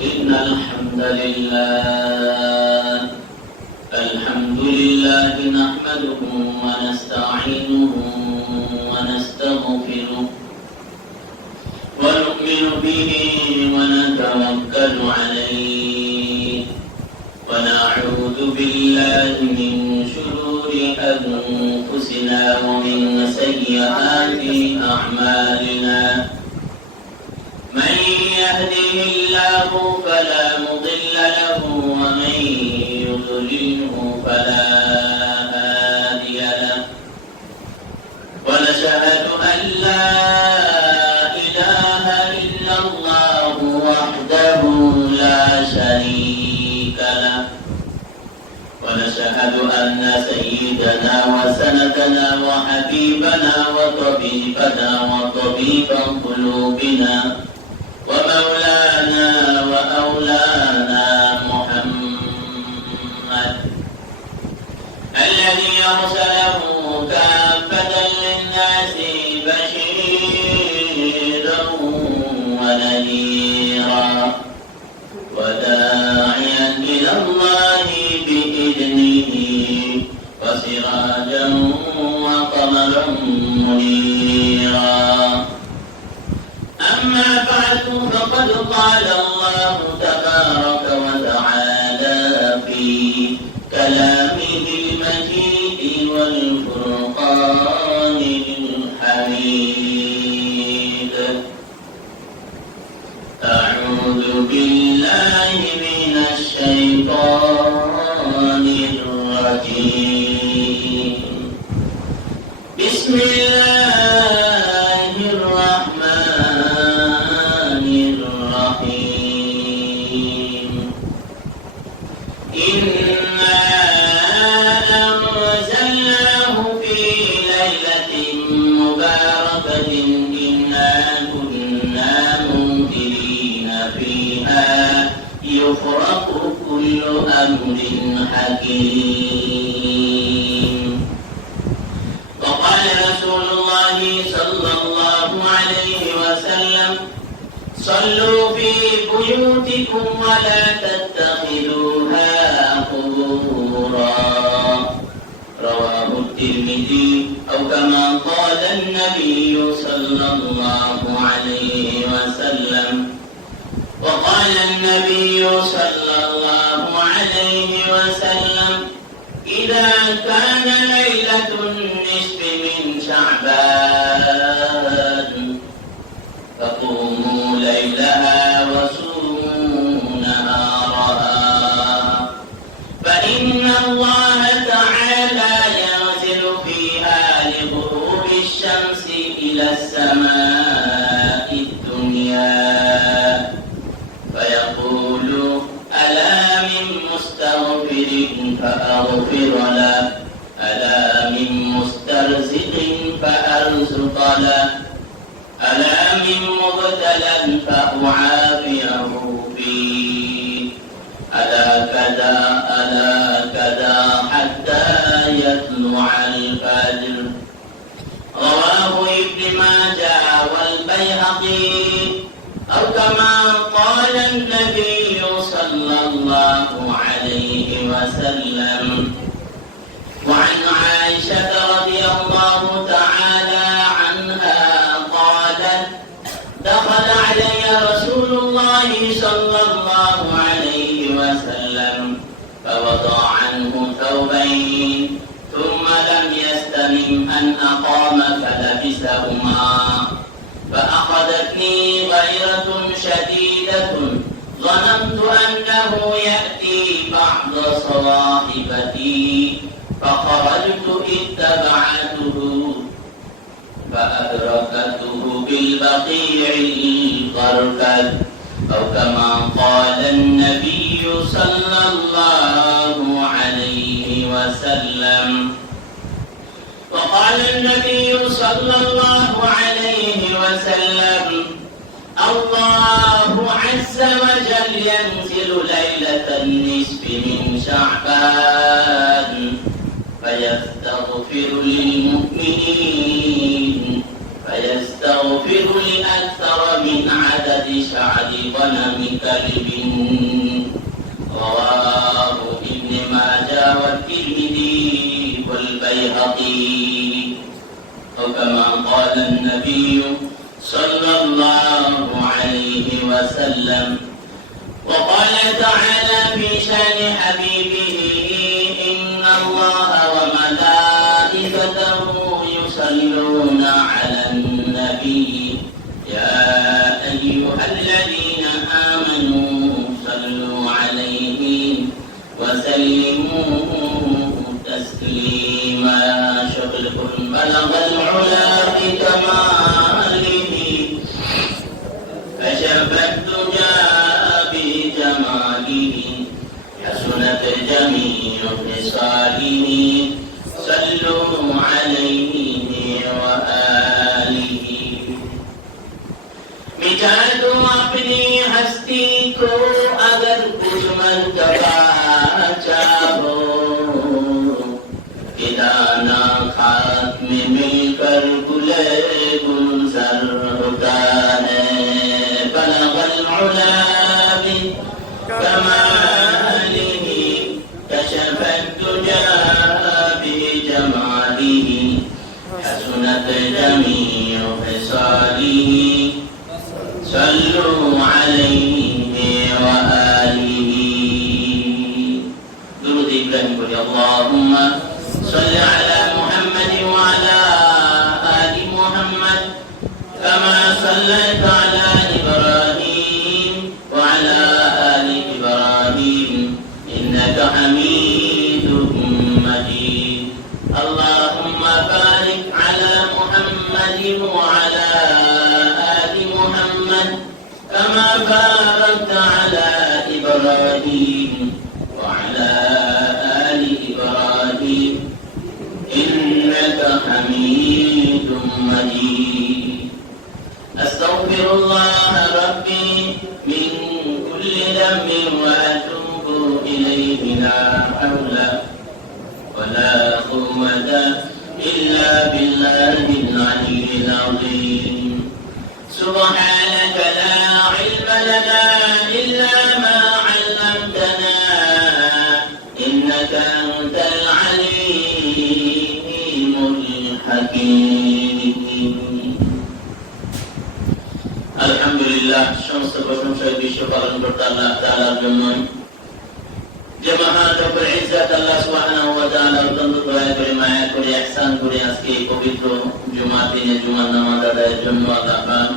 إن الحمد لله نحمده ونستعينه ونستغفره ونؤمن به ونتوكل عليه ونعوذ بالله من شرور أنفسنا ومن سيئات أعمالنا من يهده الله فلا مضل له ومن يضلله فلا هادي له ونشهد أن لا إله إلا الله وحده لا شريك له ونشهد أن سيدنا وسندنا وحبيبنا وطبيبنا وطبيب قلوبنا ومولانا وأولانا محمد الذي أرسله كافة للناس بشيرا ونذيرا وداعيا إلى الله بإذنه وسراجا وقمرا منيرا أما بعد فقد قال الله تبارك وتعالى في كلامه المجيد والفرقان الحميد أعوذ بالله من الشيطان الرجيم بسم الله الرحمن الرحيم إنا أنزلناه في ليلة مباركة إنا كنا منذرين فيها يفرق كل أمر حكيم وقال رسول الله صلى الله عليه وسلم صلوا في بيوتكم ولا تتخذوها قبورا رواه الترمذي أو كما قال النبي صلى الله عليه وسلم وقال النبي صلى الله عليه وسلم إذا كان ليلة النصف من شعبان فقوموا ليلها وصوموا نهارها فإن الله تعالى ينزل فيها لغروب الشمس إلى السماء الدنيا فيقول ألا من مستغفر فأغفر له ألا من مسترزق فأرزق له ألا من مبتلى فأعافيه فيه ألا كذا حتى يطلع الفجر رواه ابن ماجه والبيهقي أو كما قال النبي صلى الله عليه وسلم وعن عائشة رضي الله تعالى عنها قالت دخل علي رسول الله صلى الله عليه وسلم فوضع عنه ثوبين ثم لم يستلم أن أقام فلبسهما فأخذتني غيرة شديدة ظننت أنه يأتي بعض صواحبتي فخرجت اتبعته فأدركته بالبقيع الغرفد أو كما قال النبي صلى الله عليه وسلم وقال النبي صلى الله عليه وسلم الله عز وجل ينزل ليلة النصف من شعبان فيستغفر للمؤمنين فيستغفر تغفر لأكثر من عدد شعر غنم كلب. رواه ابن ماجه والترمذي والبيهقي. وكما قال النبي صلى الله عليه وسلم. وقال تعالى في شان حبيبه: إن الله وملائكته يصلون على النبي يا أيها الذين آمنوا صلوا عليه وسلموا تسليما. شغلكم بلغ العلا بكماله كشف الدجى بجماله حسنت جميع خصاله صلوا عليه وآله. मिटा दो अपनी हस्ती को अगर कुछ मर्तबा चाहो, दाना खाक में मिलकर गुले गुलजार होता है. बलगल उला बिकमालिही कशफत दुजा बिजमालिही हसनत जमीउ खिसालिही सल्लु अलैहि व आलिही. दुरूद इब्राहिम पढ़िए. अल्लाहुम्मा صل على محمد وعلى آل محمد كما صليت على إبراهيم وعلى آل إبراهيم إنك حميد مجيد. اللهم بارك على محمد وعلى آل محمد كما باركت على إبراهيم وعلى آل إبراهيم إنك حميد مجيد. أستغفر الله ربي من كل ذنب وأتوب إليه لا حول ولا قوة إلا بالله العلي العظيم. سبحانك لا علم لنا إلا ما علمتنا إنك أنت العليم الحكيم. আলহামদুলিল্লাহ, সমস্ত প্রশংসা বিশ্ব পালন করতে আল্লাহ তাআলার জন্য, যে মহান রব্বুল ইজ্জত আল্লাহ সুবহানাহু ওয়া তাআলা অত্যন্ত দয়া করে মায়া করে ইহসান করে আজকে এই পবিত্র জুমার দিনে জুমার নামাজ আদায়ের জন্য আল্লাহ পাক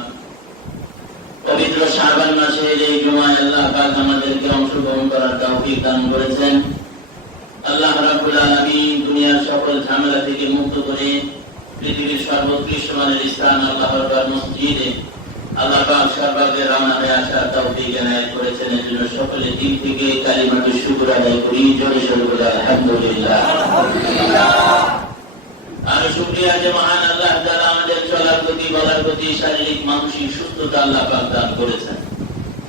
পবিত্র শাবান মাসের এই জুমায় আল্লাহ পাক আমাদেরকে অংশগ্রহণ করার তৌফিক দান করেছেন। আল্লাহ রাব্বুল আলামিন দুনিয়ার সকল ঝামেলা থেকে মুক্ত করে পৃথিবীর সর্বোৎকৃষ্ট মানের স্থান আল্লাহর ঘর মসজিদে আল্লাহ পাক সর্বাগ্রে রওনা হয়ে আসার তৌফিক এনায়েত করেছেন। এর জন্য সকলে দিল থেকে কালিমাতুশ শুকর আদায় করি, জোরে সোরে বলি আলহামদুলিল্লাহ। আর শুকরিয়া যে মহান আল্লাহ তাআলা আমাদের চলার গতি, বলার গতি, শারীরিক মানসিক সুস্থতা আল্লাহ পাক দান করেছেন,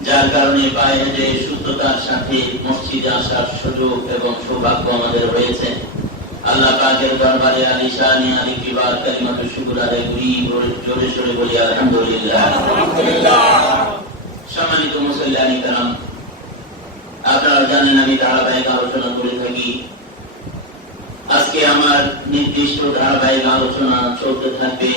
যার কারণে পায়ে হেঁটে সুস্থতার সাথে মসজিদে আসার সুযোগ এবং সৌভাগ্য আমাদের হয়েছে। আল্লাহ পাকের দরবারে আলিশানি আলিকিবার কালিমাতুশ শুকর আদায় করি, জোরে সোরে বলি আলহামদুলিল্লাহ। সম্মানিত মুসল্লিয়ানি কেরাম, আপনারা জানেন আমি ধারাবাহিক আলোচনা করে থাকি। আজকে আমার নির্দিষ্ট ধারাবাহিক আলোচনা চলতে থাকবে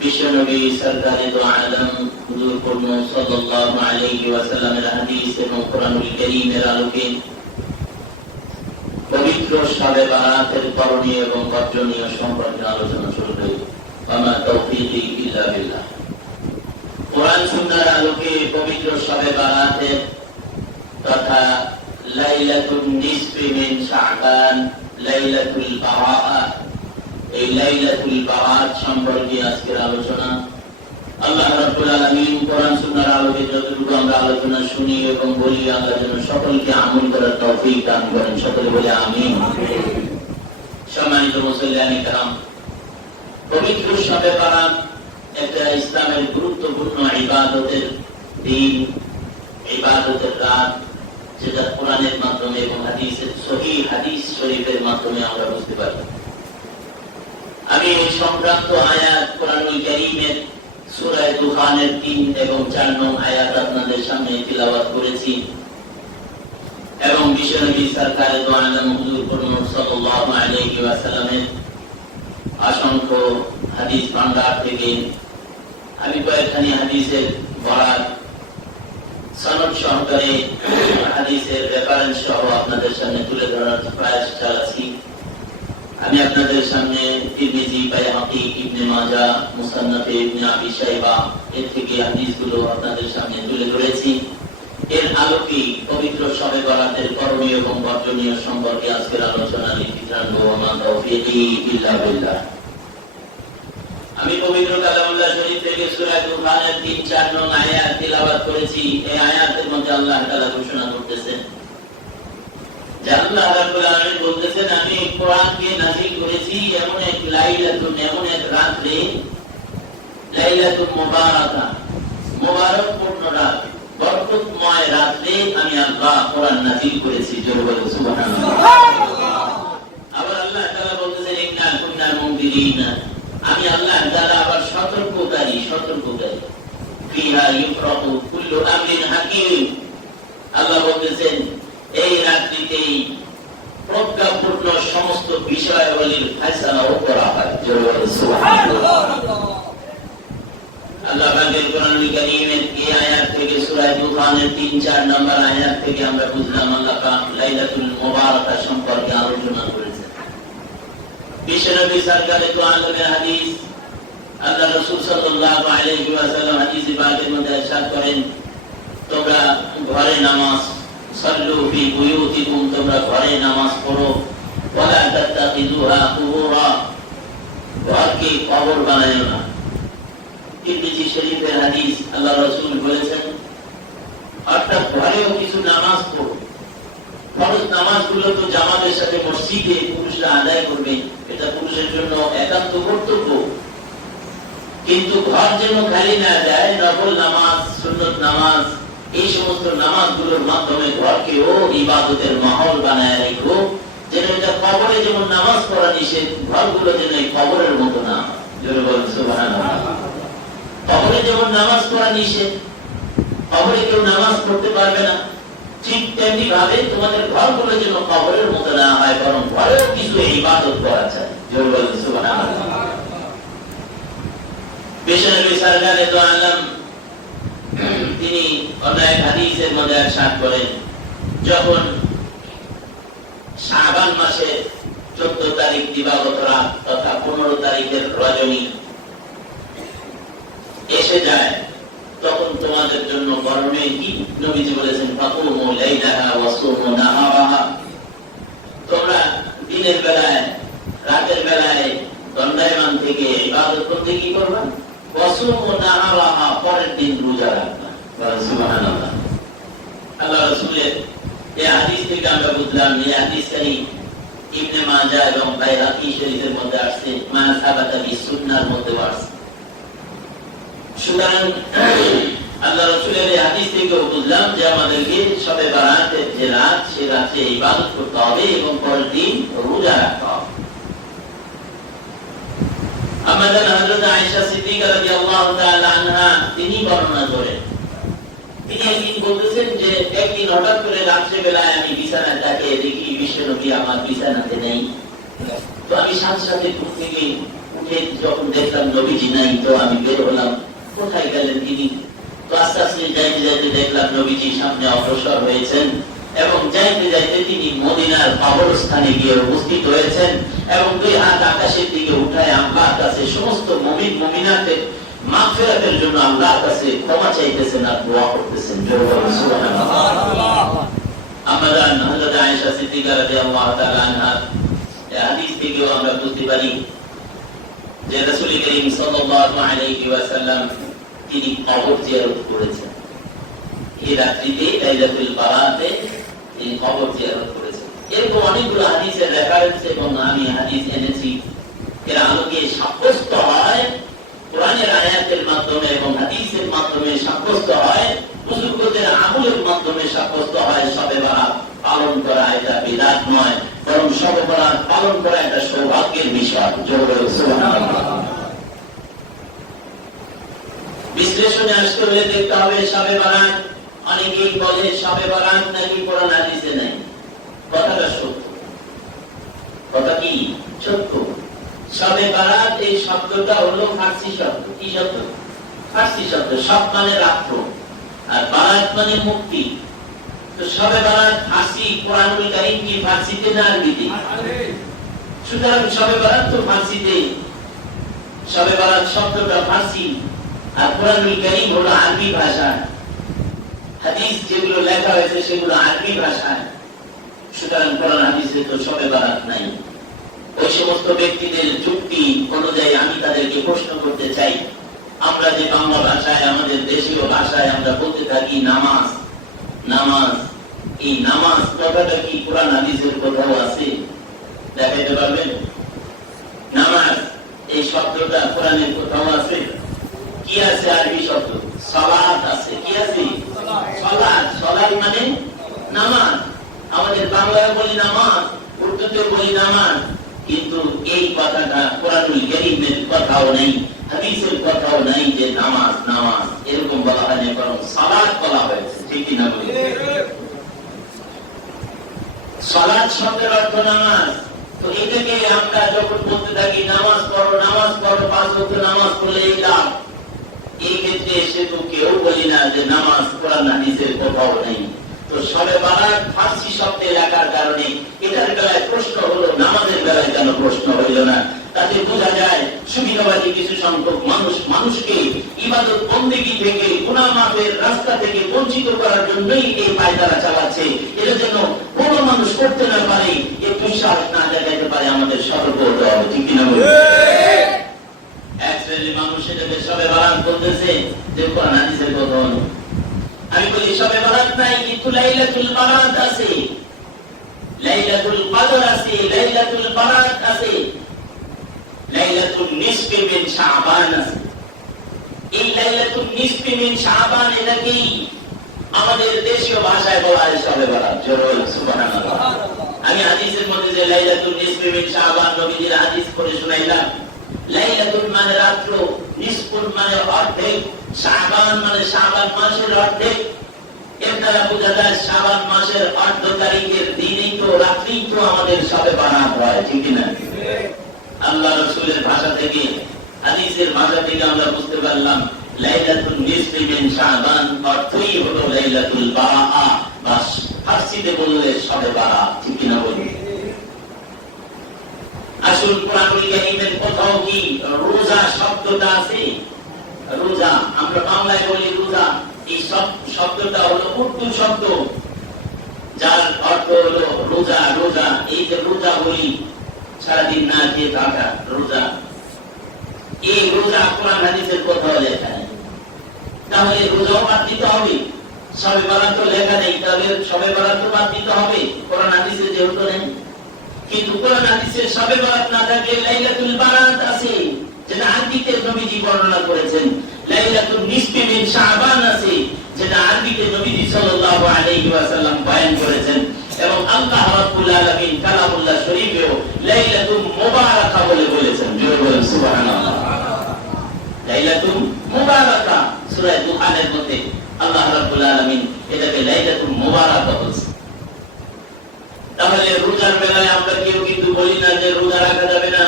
বিশ্বনবী সরকারে দো আলম হুজুর পূর্ণ সাল্লাল্লাহু আলাইহি ওয়াসাল্লামের হাদিস এবং কোরআনুল কারীমের আলোকে পবিত্র শবে বারাতের করণীয় এবং বর্জনীয় সম্পর্কে আলোচনা চলবে। ওয়া তাওফীকি ইল্লা বিল্লাহ। কোরআন সুন্নাহর আলোকে পবিত্র শবে বারাতের তথা লাইলাতুন নিসফি মিন শাবান, লাইলাতুল বারাআ, এই লাইলাতুল বারাত সম্পর্কে আজকের আলোচনা। আল্লাহ রাব্বুল আলামিন কোরআন সুন্নাহর আলোকে যতটুকু আমরা আলোচনা শুনি এবং বলি, আল্লাহ যেন সকলকে আমল করার তৌফিক দান করেন। সকলে বলে আমিন। সম্মানিত মুসল্লিয়ানি কেরাম, পবিত্র শবে বারাত একটা ইসলামের গুরুত্বপূর্ণ ইবাদতের দিন, ইবাদতের রাত, যেটা কোরআনের মাধ্যমে এবং হাদিসের সহিহ হাদিস শরীফের মাধ্যমে আমরা বুঝতে পারি। আমি এই সংক্রান্ত আয়াত কোরআনুল কারীমের সূরা দুখানের 3 এবং 4 নং আয়াত আপনাদের সামনে তিলাওয়াত করেছি এবং বিশ্বনবী সরকারে দো আলম হুজুর সাল্লাল্লাহু আলাইহি ওয়াসাল্লামের অসংখ্য হাদিস ভান্ডার থেকে আমি কয়েকখানি হাদিসের বরাত সনদ সহকারে হাদিসের রেফারেন্স সহ আপনাদের সামনে তুলে ধরার প্রয়াস চালাচ্ছি। আমি আপনাদের সামনে তিরমিজি, বাইহাকি, ইবনে মাজাহ, মুসান্নাফ ইবনে আবি শাইবা এর থেকে হাদিসগুলো আপনাদের সামনে তুলে ধরেছি। এর আলোকে পবিত্র শবে বরাতের করণীয় এবং বর্জনীয় সম্পর্কে আজকের আলোচনা লিখিত বিল্লাহ। আমি পবিত্র কালামুল্লাহ শরীফ থেকে সূরা দুখানের 3-4 নং আয়াত তিলাওয়াত করেছি। এই আয়াতের মধ্যে আল্লাহ তাআলা ঘোষণা করতেছেন যে আল্লাহ রাব্বুল আলামিন বলতেছেন, আমি কোরআনকে নাযিল করেছি এমন এক লাইলাতুন, এমন এক রাতে, লাইলাতুন মুবারাকা, মুবারকপূর্ণ রাত, বরকতময় রাতে আমি আল্লাহ কোরআন নাযিল করেছি। জোরে বলুন সুবহানাল্লাহ। আবার আল্লাহ তাআলা বলতেছেন, ইন্না কুন্না মুনদিরিনা, আমি আল্লাহ তাআলা আবার সতর্ককারী। ফিহা ইউফরাকু কুল্লু আমরিন হাকীম, আল্লাহ বলতেছেন এই রাত্রিতেই প্রজ্ঞাপূর্ণ সমস্ত বিষয়াবলীর ফয়সালাও করা হয়। জোরে বলুন সুবহানাল্লাহ। আল্লাহ পাকের কোরআনুল কারীমের এই আয়াত থেকে সূরা দুখানের 3-4 নম্বর আয়াত থেকে আমরা বুঝলাম আল্লাহ পাক লাইলাতুল মুবারাকা সম্পর্কে আলোচনা করেছেন। বিশ্বনবী সরকারে দো আলমের হাদিস, আল্লাহ রাসূল সাল্লাল্লাহু আলাইহি ওয়াসাল্লাম হাদিসে পাকের মধ্যে ইরশাদ করেন, তোমরা ঘরে নামাজ, সাল্লু ফি বুয়ুতিকুম, তোমরা ঘরে নামাজ পড়ো, ওয়ালা তাত্তাখিযুহা কুবুরা, ঘরকে কবর বানায়ো না। তিরমিজি শরীফের হাদিস, আল্লাহ রাসূল বলেছেন অর্থাৎ ঘরেও কিছু নামাজ পড়ো। ফরজ নামাজগুলো তো জামাতের সাথে মসজিদে পুরুষরা আদায় করবে, এটা পুরুষের জন্য একান্ত কর্তব্য, কিন্তু ঘর যেন খালি না যায়। নফল নামাজ, সুন্নত নামাজ, এই সমস্ত নামাজগুলোর মাধ্যমে ঘরকেও ইবাদতের মাহল বানায় রাখো, যেন এটা কবরে যেমন নামাজ পড়া নিষেধ, ঘরগুলো যেন এই কবরের মতো না হয়। জোরে বলুন সুবহানাল্লাহ। কবরে যেমন নামাজ পড়া নিষেধ, কবরে কেউ নামাজ পড়তে পারবে না, ঠিক তেমনি ভাবে তোমাদের ঘরগুলো যেন কবরের মতো না হয়, বরং ঘরেও কিছু ইবাদত করা চাই। জোরে বলুন সুবহানাল্লাহ। বিশ্বনবী সরকারে দো আলম তিনি অন্য এক হাদিসের মধ্যে ইরশাদ করেন, যখন শাবান মাসের 14 তারিখ দিবাগত রাত তথা 15 তারিখের রজনী এসে যায়, তখন তোমাদের জন্য করণীয় কি? নবীজি বলেছেন, ফাকুমু লাইলাহা ওয়া সুমু নাহারাহা, তোমরা দিনের বেলায়, রাতের বেলায় দণ্ডায়মান থেকে ইবাদত করতে কি করবা? ওয়া সুমু নাহারাহা, পরের দিন রোজা রাখবা। সুবহানাল্লাহ। আল্লাহ রাসূলের এই হাদিস থেকে আমরা বুঝলাম, এই হাদিসটি ইবনে মাজাহ এবং বাইহাকি শরীফের মধ্যে আসছে, মা সাবাতা বিসুন্নাহর মধ্যে আসছে। সুতরাং আল্লাহ রাসূলের এই হাদিস থেকে বুঝলাম যে আমাদেরকে শবে বরাতের যে রাত, সে রাতে ইবাদত করতে হবে এবং পরের দিন রোজা রাখতে হবে। আমাদের হযরত আয়েশা সিদ্দিকা রাদিয়াল্লাহু তাআলা আনহা তিনি বর্ণনা করেন, তিনি একদিন বলতেছেন যে একদিন হঠাৎ করে রাত্রে বেলায় আমি বিছানায় তাকিয়ে দেখি বিশ্বনবী আমার বিছানাতে নেই। তো আমি সাথে সাথে ঘুম থেকে উঠে যখন দেখলাম নবীজি নাই, তো আমি বের হলাম, কোথায় গেলেন তিনি? তো আস্তে আস্তে যাইতে যাইতে দেখলাম নবীজি সামনে অগ্রসর হয়েছেন এবং যাইতে যাইতে তিনি মদিনার কবরস্থানে গিয়ে উপস্থিত হয়েছেন এবং 2 হাত আকাশের দিকে উঠায় আল্লাহর কাছে সমস্ত মুমিন মুমিনাতের মাগফিরাতের জন্য আল্লাহর কাছে ক্ষমা চাইতেছেন আর দোয়া করতেছেন। জোরে বলুন সুবহানাল্লাহ। আমাদের হযরত আয়েশা সিদ্দিকা রাদিয়াল্লাহু তাআলা আনহা এই হাদিস থেকেও আমরা বুঝতে পারি যে রাসূল করিম সাল্লাল্লাহু আলাইহি ওয়াসাল্লাম তিনি কবর জিয়ারত করেছেন। এই রাত্রিতে লাইলাতুল বারাতে তিনি কবর জিয়ারত করেছেন। এরকম অনেকগুলো হাদিসের রেফারেন্স এবং আমি হাদিস এনেছি, এর আলোকে সাব্যস্ত হয়, কোরআনের আয়াতের মাধ্যমে এবং হাদিসের মাধ্যমে সাব্যস্ত হয়, বুজুর্গদের আমলের মাধ্যমে সাব্যস্ত হয়, শবে বরাত পালন করা এটা বিদআত নয়, বরং শবে বরাত পালন করা এটা সৌভাগ্যের বিষয়। জোরে সুবহানাল্লাহ। বিশ্লেষণে আসতে হলে দেখতে হবে শবে বারাত অনেকেই বলে শবে বারাত নাকি কোরআন হাদিসে নাই। কথাটা সত্য, কথা কি সত্য। শবে বারাত এই শব্দটা হলো ফার্সি শব্দ। কি শব্দ? ফার্সি শব্দ। সব মানে রাত্র, আর বারাত মানে মুক্তি। তো শবে বারাত ফার্সি, কোরআনুল কারীম কি ফার্সিতে না আরবিতে? সুতরাং শবে বারাত তো ফার্সিতে। শবে বারাত শব্দটা ফার্সি, আর কোরআনুল কারীম হলো আরবি ভাষা। হাদিস যেগুলো লেখা হয়েছে সেগুলো আরবি ভাষায়। সুতরাং কোরআন হাদিসে তো শবে বারাত নাই। ওই সমস্ত ব্যক্তিদের যুক্তি অনুযায়ী আমি তাদেরকে প্রশ্ন করতে চাই, আমরা যে বাংলা ভাষায় আমাদের দেশীয় ভাষায় আমরা বলতে থাকি নামাজ, নামাজ, এই নামাজ কথাটা কি কোরআন হাদিসের কোথাও আছে? দেখাইতে পারবেন? নামাজ এই শব্দটা কোরআনের কোথাও আছে? কি আছে? আরবি শব্দ সালাত আছে। কি আছে? সালাত। সালাত মানে নামাজ। আমাদের বাংলায় বলি নামাজ, উর্দুতে বলি নামাজ, কিন্তু এই কথাটা কোরআনুল কারীমের কথাও নেই, হাদিসের কথাও নাই যে নামাজ নামাজ এরকম বলা হয় না, বরং সালাত বলা হয়েছে। ঠিক কি না বলি? সালাত শব্দের অর্থ নামাজ। তো এটাকে আমরা যখন বলতে থাকি নামাজ পড়ো, নামাজ পড়ো, 5 ওয়াক্ত নামাজ পড়লে এই লাভ, এই ক্ষেত্রে এসে তো কেউ বলি না যে নামাজ কোরআন হাদিসের কোথাও নেই। তো শবে বারাত ফার্সি শব্দে লাগার কারণে এটার বেলায় প্রশ্ন হলো, নামাজের বেলায় কেন প্রশ্ন হইল না? তাতে বোঝা যায় সুবিধাবাদী কিছু সংখ্যক মানুষকে ইবাদত বন্দেগী থেকে, গুনাহ মাফের রাস্তা থেকে বঞ্চিত করার জন্যই এই পায়তারা চালাচ্ছে। এটা যেন কোনো মানুষ করতে না পারে, এই দুঃসাহস না দেখাতে পারে, আমাদের সতর্ক হতে হবে। ঠিক কিনা বলুন? এক শ্রেণীর মানুষ এটাকে শবে বারাত বলতেছে যে কোরআন হাদিসের কথা হলো। আমি বলি শবে বারাত নাই, কিন্তু লাইলাতুল বারাত আছে, লাইলাতুল কদর আছে, লাইলাতুল বারাত আছে, লাইলাতুল নিসফি মিন শাবান আছে। এই লাইলাতুল নিসফি মিন শাবান এটাকে আমাদের দেশীয় ভাষায় বলা হয় শবে বারাত। জোরে সুবহানাল্লাহ। আমি হাদিসের মধ্যে যে লাইলাতুল নিসফি মিন শাবান নবীজির হাদিস পড়ে শুনাইলাম, লাইলাতুল মানে রাত্র, নিসফুল মানে অর্ধেক, শাবান মানে শাবান মাসের অর্ধেক। এর দ্বারা বোঝা যায় শাবান মাসের 18 তারিখের দিনই তো, রাত্রেই তো আমাদের শবে বারাত হয়। ঠিক না? আল্লাহ রাসূলের ভাষা থেকে, হাদিসের ভাষা থেকে আমরা বুঝতে পারলাম লাইলাতুল নিসফি মিন শাবান অর্থই হলো লাইলাতুল বারাআ, বা ফার্সিতে বললে শবে বারাত। ঠিক না বলি? আসল কোরআনুল কারীমের কোথাও কি রোজা শব্দটা আছে? রোজা আমরা বাংলায় বলি রোজা, এই শব্দটা হলো উর্দু শব্দ, যার অর্থ হলো রোজা। রোজা, এই যে রোজা বলি সারাদিন না খেয়ে থাকা, রোজা, এই রোজা কোরআন হাদিসের কোথাও লেখা নেই। তাহলে রোজাও বাদ দিতে হবে। শবে বারাত তো লেখা নেই, তাহলে শবে বারাত তো বাদ দিতে হবে কোরআন হাদিসে যেহেতু নেই। কিন্তু কোরআন হাদিসে শবে বারাত না থাকলে লাইলাতুল বারাত আছে, যেটা আরবিতে নবীজি বর্ণনা করেছেন। লাইলাতুল নিসফি মিন শাবান আছে, যেটা আরবিতে নবীজি সাল্লাল্লাহু আলাইহি ওয়াসাল্লাম বয়ান করেছেন। এবং আল্লাহ রাব্বুল আলামিন কালামুল্লাহ শরীফেও লাইলাতুল মুবারাকা বলে বলেছেন। জোরে বলেন সুবহানাল্লাহ। লাইলাতুল মুবারাকা সূরা দুখানের মধ্যে আল্লাহ রাব্বুল আলামিন এটাকে লাইলাতুল মুবারাকা বলেছেন। তাহলে রোজার বেলায় আমরা কেউ কিন্তু বলি না যে রোজা রাখা যাবে না,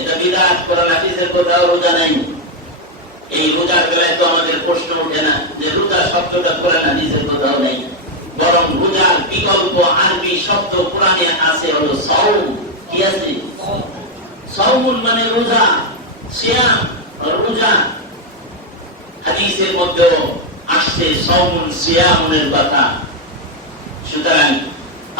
এটা বিদআত। কোরআন হাদিসের কোথাও রোজা নাই। এই রোজার বেলায় তো আমাদের প্রশ্ন ওঠে না যে রোজা শব্দটা কোরআন হাদিসের কোথাও নেই, বরং রোজার বিকল্প আরবি শব্দ কোরআনে আছে, হলো সাওম। কি আছে? সাওমুন মানে রোজা, সিয়াম রোজা। হাদিসের মধ্যে আসছে সাওমুন সিয়ামুনের কথা। সুতরাং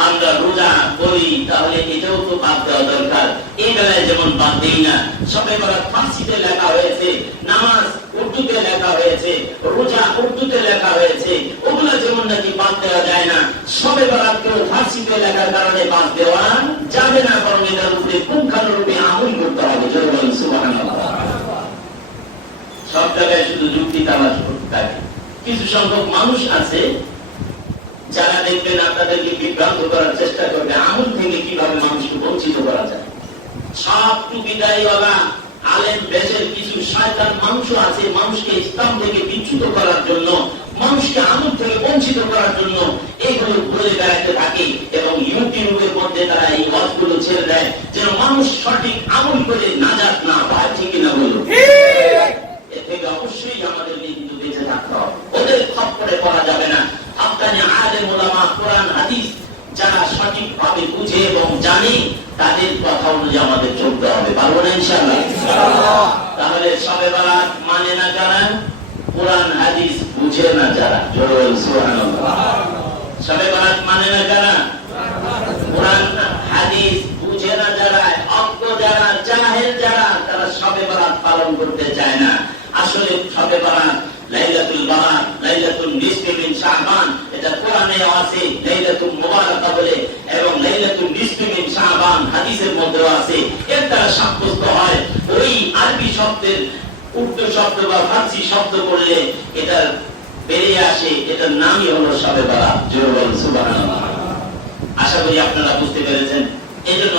আমরা রোজা বলি, তাহলে এটাও তো বাদ দেওয়া দরকার। এই বেলায় যেমন বাদ দেই না, শবে বারাত ফার্সিতে লেখা হয়েছে, নামাজ উর্দুতে লেখা হয়েছে, রোজা উর্দুতে লেখা হয়েছে, ওগুলা যেমন নাকি বাদ দেওয়া যায় না, শবে বারাতকেও ফার্সিতে লেখার কারণে বাদ দেওয়া যাবে না, বরং এটার উপরে পুঙ্খানুরূপে আমল করতে হবে। জোরে বলেন সুবহানাল্লাহ। সব জায়গায় শুধু যুক্তি তালাশ করতে থাকে। কিছু সংখ্যক মানুষ আছে যারা দেখবেন আপনাদেরকে বিভ্রান্ত করার চেষ্টা করবে আমল থেকে কিভাবে মানুষকে বঞ্চিত করা যায়। সব টুপিদারিওয়ালা আলেম দেশের কিছু শয়তান মানুষ আছে, মানুষকে ইসলাম থেকে বিচ্যুত করার জন্য, মানুষকে আমল থেকে বঞ্চিত করার জন্য এগুলো বলে বেড়াতে থাকে এবং ইউটিউবের মধ্যে তারা এই ওয়াজগুলো ছেড়ে দেয় যেন মানুষ সঠিক আমল করে নাজাত না পায়। ঠিক না বলো? এর থেকে অবশ্যই আমাদের কিন্তু বেঁচে থাকতে হবে, ওদের খপ্পরে পড়া যাবে না। আপনার আলেম ওলামা কোরআন হাদিস যারা সঠিকভাবে বুঝে এবং জানে তাদের কথা অনুযায়ী আমাদের চলতে হবে। পারবো না ইনশাআল্লাহ? তাহলে শবে বারাত মানে না যারা, কোরআন হাদিস বুঝে না যারা, জোরে বলুন সুবহানাল্লাহ। শবে বারাত মানে না যারা, কোরআন হাদিস বুঝে না যারা, অজ্ঞ যারা, জাহেল যারা, তারা শবে বারাত পালন করতে চায় না। আসলে শবে বারাত লাইলাতুল বারাত, লাইলাতুল নিসফি মিন শাবান, এটা কোরআনে আছে লাইলাতুল মুবারাকা বলে, এবং লাইলাতুল নিসফি মিন শাবান হাদিসের মধ্যেও আছে। এর দ্বারা সাব্যস্ত হয় ওই আরবি শব্দের উর্দু শব্দ বা ফার্সি শব্দ করলে এটা বেরিয়ে আসে, এটার নামই হলো শবে বারাত। জোরে বলুন সুবহানাল্লাহ। আশা করি আপনারা বুঝতে পেরেছেন। এজন্য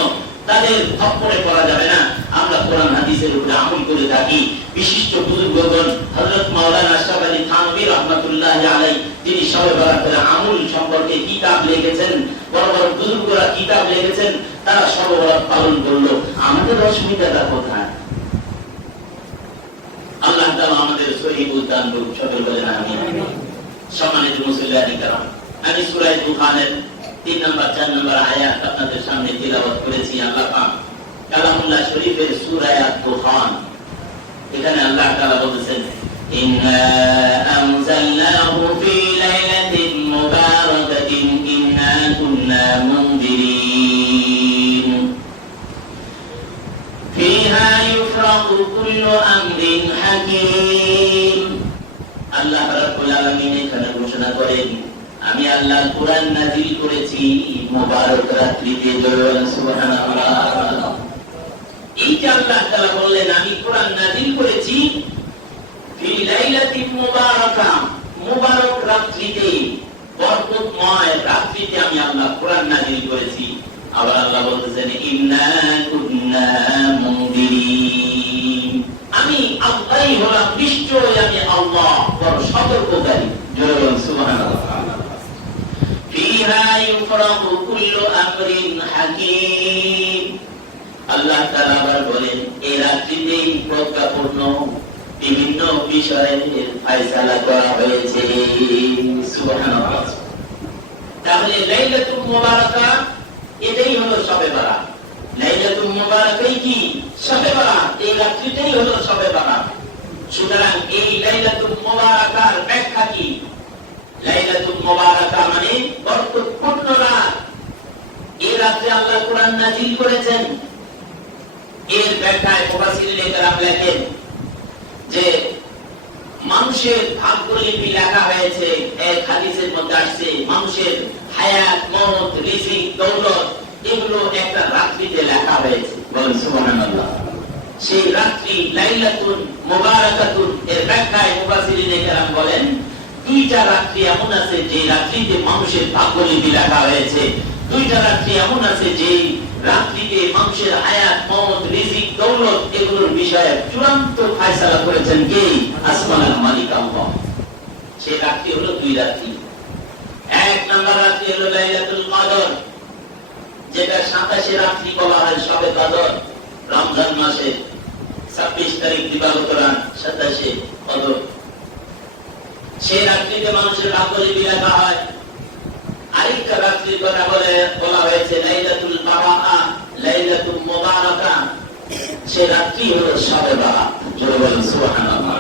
তাদের খপ্পরে পড়া যাবে না, আমরা কোরআন হাদিসের উপরে আমল করে থাকি। বিশিষ্ট বুজুর্গগণ হযরত মাওলানা আশরাফ আলী থানভী রাহমাতুল্লাহি আলাইহি, তিনি শবে বারাতের আমল সম্পর্কে কিতাব লিখেছেন, বড় বড় বুজুর্গরা কিতাব লিখেছেন, তারা শবে বারাত পালন করলো। আমাদের অসুবিধাটা কোথায়? আল্লাহ তাআলা আমাদের সহিহ বুঝদান করুন, সকল বলেন আমিন। সম্মানিত মুসলিয়ানি کرام, আমি সূরা দুখানের 3 নম্বর 4 নম্বর আয়াত আপনাদের সামনে তিলাওয়াত করেছি। আল্লাহ পাক কালামুল্লাহ শরীফের সূরা দুখান, এখানে আল্লাহ তাআলা বলেছেন ইন্না আনজালনাহু ফি লাইলাতিন মুবারাকাতিন ইন্না কুন্না মুনদিরিন ফিহা ইউফরাকু কুল্লু আমরিন হাকীম। আল্লাহ রাব্বুল আলামিন এখানে ঘোষণা করেন আমি আল্লাহ কোরআন নাযিল করেছি মুবারক রাত্রিতে। সুবহানাল্লাহ। এই যে আল্লাহ তাআলা বললেন আমি কোরআন নাযিল করেছি ফি লাইলাতিন মুবারাকা, মুবারক রাত্রিতে, বরকতময় রাত্রিতে আমি আল্লাহ কোরআন নাযিল করেছি। আবার আল্লাহ বলতেছেন ইন্না কুন্না মুনদিরিন, আমি আল্লাহই হলাম, নিশ্চয়ই আমি আল্লাহ বড় সতর্ককারী। জোরে বলুন সুবহানাল্লাহ। ফিহা ইউফরাকু কুল্লু আমরিন হাকীম। আল্লাহ তাআলা আবার বলেন এই রাত্রিতেই প্রজ্ঞাপূর্ণ বিভিন্ন বিষয়ের ফয়সালা করা হয়েছে। সুবহানাল্লাহ। তাহলে লাইলাতুল মুবারাকা এটাই হলো শবে বারাত। লাইলাতুল মুবারাকাই কি? শবে বারাত। এই রাত্রিটাই হলো শবে বারাত। সুতরাং এই লাইলাতুল মুবারাকার ব্যাখ্যা কি? লাইলাতুল মুবারাকা মানে বরকতপূর্ণ রাত। এই রাতে আল্লাহ কোরআন নাযিল করেছেন। এর ব্যাখ্যায় মুফাসসিরিনে কেরাম লেখেন যে মানুষের ভাগ্যলিপি লেখা হয়েছে, এক হাদিসের মধ্যে আসছে মানুষের হায়াত, মওত, রিজিক, দৌলত এগুলো একটা রাত্রিতে লেখা হয়েছে। বলেন সুবহানাল্লাহ। সেই রাত্রি লাইলাতুল মুবারাকাতুন এর ব্যাখ্যায় মুফাসসিরিনে কেরাম বলেন দুইটা রাত্রি এমন আছে যে রাত্রিতে মানুষের ভাগ্যলিপি লেখা হয়েছে, দুইটা রাত্রি এমন আছে যে রাত্রিতে মানুষের হায়াত, মওত, রিজিক, দৌলত এগুলোর বিষয়ে চূড়ান্ত ফয়সালা করেছেন কে? আসমানের মালিক আল্লাহ। সেই রাত্রি হলো দুই রাত্রি। এক নম্বর রাত্রি হলো লাইলাতুল কদর, যেটা 27 রাত্রি বলা হয় শবে কদর। রমজান মাসে 26 তারিখ দিবাগত রাত, 27 কদর। সেই রাত্রিতে মানুষের ভাগ্যলিপি লেখা হয়। আরেকটা রাত্রির কথা বলা হয়েছে লাইলাতুল বারাআ, লাইলাতুল মুবারাকা। সেই রাত্রি হলো শবে বারাত। জোরে বলেন সুবহানাল্লাহ।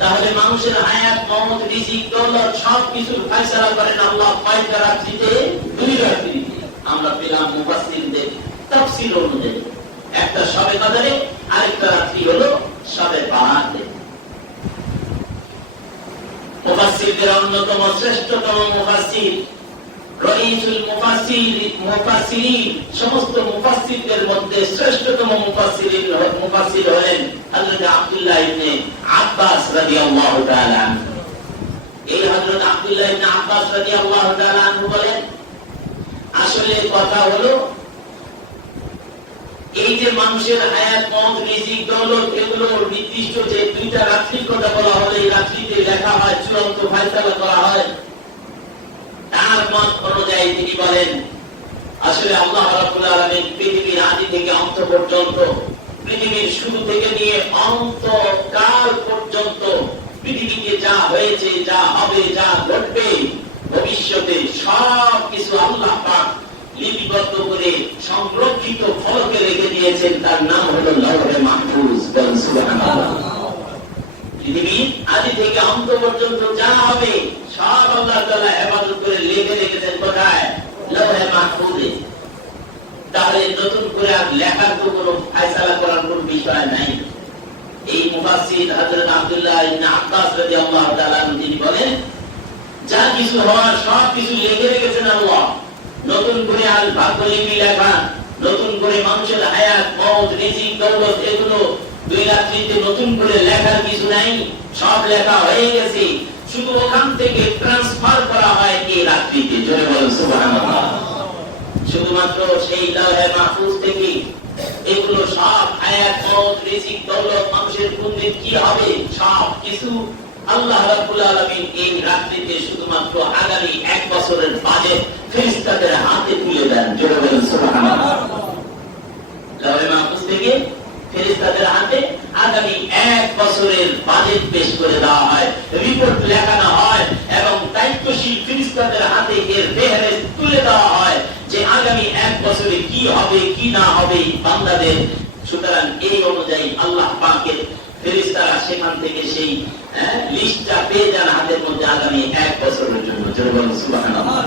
তাহলে মানুষের হায়াত, মওত, রিজিক, দৌলত সবকিছুর ফয়সালা করেন আল্লাহ কয়টা রাত্রিতে? দুই রাত্রিতে। আমরা পেলাম মুফাসসিরদের তাফসীর অনুযায়ী একটা শবে কদরে, আরেকটা রাত্রি হলো শবে বারাতে। মুফাসসিরদের অন্যতম শ্রেষ্ঠতম মুফাসসির রাইসুল মুফাসসিরিন, সমস্ত মুফাসসিরদের মধ্যে শ্রেষ্ঠতম মুফাসসির হলেন হযরত আব্দুল্লাহ ইবনে আব্বাস রাদিয়াল্লাহু তাআলা আনহু। এই হযরত আব্দুল্লাহ ইবনে আব্বাস রাদিয়াল্লাহু তাআলা আনহু বলেন আসলে কথা হলো এই যে মানুষের হায়াত, মত, রিজিক, দৌলত, এগুলোর নির্দিষ্ট যে দুইটা রাত্রির কথা বলা হলো, এই রাত্রিতে লেখা হয়, চূড়ান্ত ফয়সালা করা হয়। তার মত অনুযায়ী তিনি বলেন, আসলে আল্লাহ রাব্বুল আলামিন পৃথিবীর আদি থেকে অন্ত পর্যন্ত, পৃথিবীর শুরু থেকে নিয়ে অন্তকাল পর্যন্ত পৃথিবীতে যা হয়েছে, যা হবে, যা ঘটবে ভবিষ্যতে, সব কিছু আল্লাহ পাক লিপিবদ্ধ করে সংরক্ষিত ফলকে রেখে দিয়েছেন। তার নাম হলো লাওহে মাহফুজ। সুবহানাল্লাহ। পৃথিবীর আদি থেকে অন্ত পর্যন্ত যা হবে সব আল্লাহ তাআলা হেফাজত করে লিখে রেখেছেন কোথায়? লাওহে মাহফুজে। তাহলে নতুন করে আর লেখার তো কোনো ফয়সালা করার কোনো বিষয় নাই। এই মুফাসসির হযরত আব্দুল্লাহ ইবনে আব্বাস রাদিয়াল্লাহু তাআলা তিনি বলেন, যা কিছু হওয়ার সব কিছু লিখে রেখেছেন আল্লাহ। নতুন করে আর ভাগ্যলিপি লেখা, নতুন করে মানুষের হায়াত, মত, রিজিক, দৌলত এগুলো দুই রাত্রিতে নতুন করে লেখার কিছু নাই, সব লেখা হয়ে গেছে। শুধু ওখান থেকে ট্রান্সফার করা হয় এই রাত্রিতে। জোরে বলেন সুবহানাল্লাহ। শুধুমাত্র সেই লাওহে মাহফুজ থেকে এগুলো সব হায়াত, মত, রিজিক, দৌলত, মানুষের কোন দিন কি হবে সব কিছু আল্লাহ রাব্বুল আলামিন এই রাত্রিতে শুধুমাত্র আগামী 1 বছরের বাজেট ফেরেশতাদের হাতে তুলে দেন। জোরে বলেন সুবহানাল্লাহ। লাওহে মাহফুজ থেকে ফেরেশতাদের হাতে আগামী 1 বছরের বাজেট পেশ করে দেওয়া হয়, রিপোর্ট লেখানো হয় এবং দায়িত্বশীল ফেরেশতাদের হাতে এর ফেহরিস্ত তুলে দেওয়া হয় যে আগামী 1 বছরে কি হবে কি না হবে বান্দাদের। সুতরাং এই অনুযায়ী আল্লাহ পাকের ফেরেশতারা সেখান থেকে সেই লিস্টটা পেয়ে যান হাতের মধ্যে আগামী 1 বছরের জন্য। জোরে বলেন সুবহানাল্লাহ।